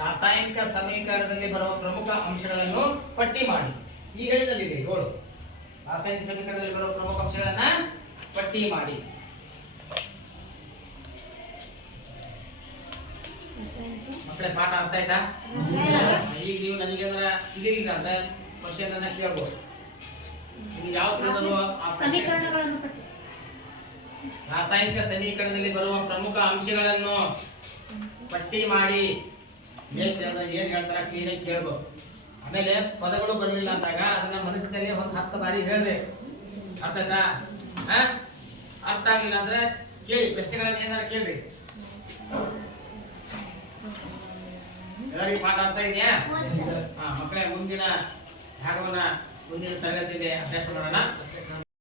ರಾಸಾಯನಿಕ ಸಮೀಕರಣದಲ್ಲಿ ಬರುವ ಪ್ರಮುಖ ಅಂಶಗಳನ್ನು ಪಟ್ಟಿ ಮಾಡಿ. ಈ ಹೇಳಿದಲ್ಲಿದೆ 7. ರಾಸಾಯನಿಕ ಸಮೀಕರಣದಲ್ಲಿ ಬರುವ ಪ್ರಮುಖ ಅಂಶಗಳನ್ನ ಪಟ್ಟಿ ಮಾಡಿ. ಮಕ್ಕಳೇ, ಪಾಠ ಅರ್ಥ ಆಯ್ತಾ? ಈಗ ನೀವು ನನಗೆ ಇದೀಗ ಅಂದ್ರೆ ಕ್ವಶನ್ ಅನ್ನ ಕೇಳ್ಬೋದು. ನೀವು ಯಾವ ತರದಲ್ಲೂ ರಾಸಾಯನಿಕ ಸಮೀಕರಣದಲ್ಲಿ ಬರುವ ಪ್ರಮುಖ ಅಂಶಗಳನ್ನು ಪಟ್ಟಿ ಮಾಡಿ ಏನ್ ಹೇಳ್ತಾರ ಕ್ಲೀನಾಗಿ ಕೇಳ್ಬೋದು. ಆಮೇಲೆ ಪದಗಳು ಬರಲಿಲ್ಲ ಅಂದಾಗ ಅದನ್ನ ಮನಸ್ಸಿನಲ್ಲಿ ಒಂದು 10 ಬಾರಿ ಹೇಳ್ದೆ. ಅರ್ಥ ಆಯ್ತಾ? ಅರ್ಥ ಆಗ್ಲಿಲ್ಲ ಅಂದ್ರೆ ಕೇಳಿ, ಪ್ರಶ್ನೆಗಳನ್ನ ಏನಾರ ಕೇಳ್ರಿ. ಎಲ್ಲರಿಗೂ ಪಾಠ ಅರ್ಥ ಇದೆಯಾ? ಹೌದು ಸರ್. ಮಕ್ಕಳೇ ಮುಂದಿನ ಭಾಗವನ್ನ ಮುಂದಿನ ತರಗತಿಯಲ್ಲಿ ಅಭ್ಯಾಸ ಮಾಡೋಣ.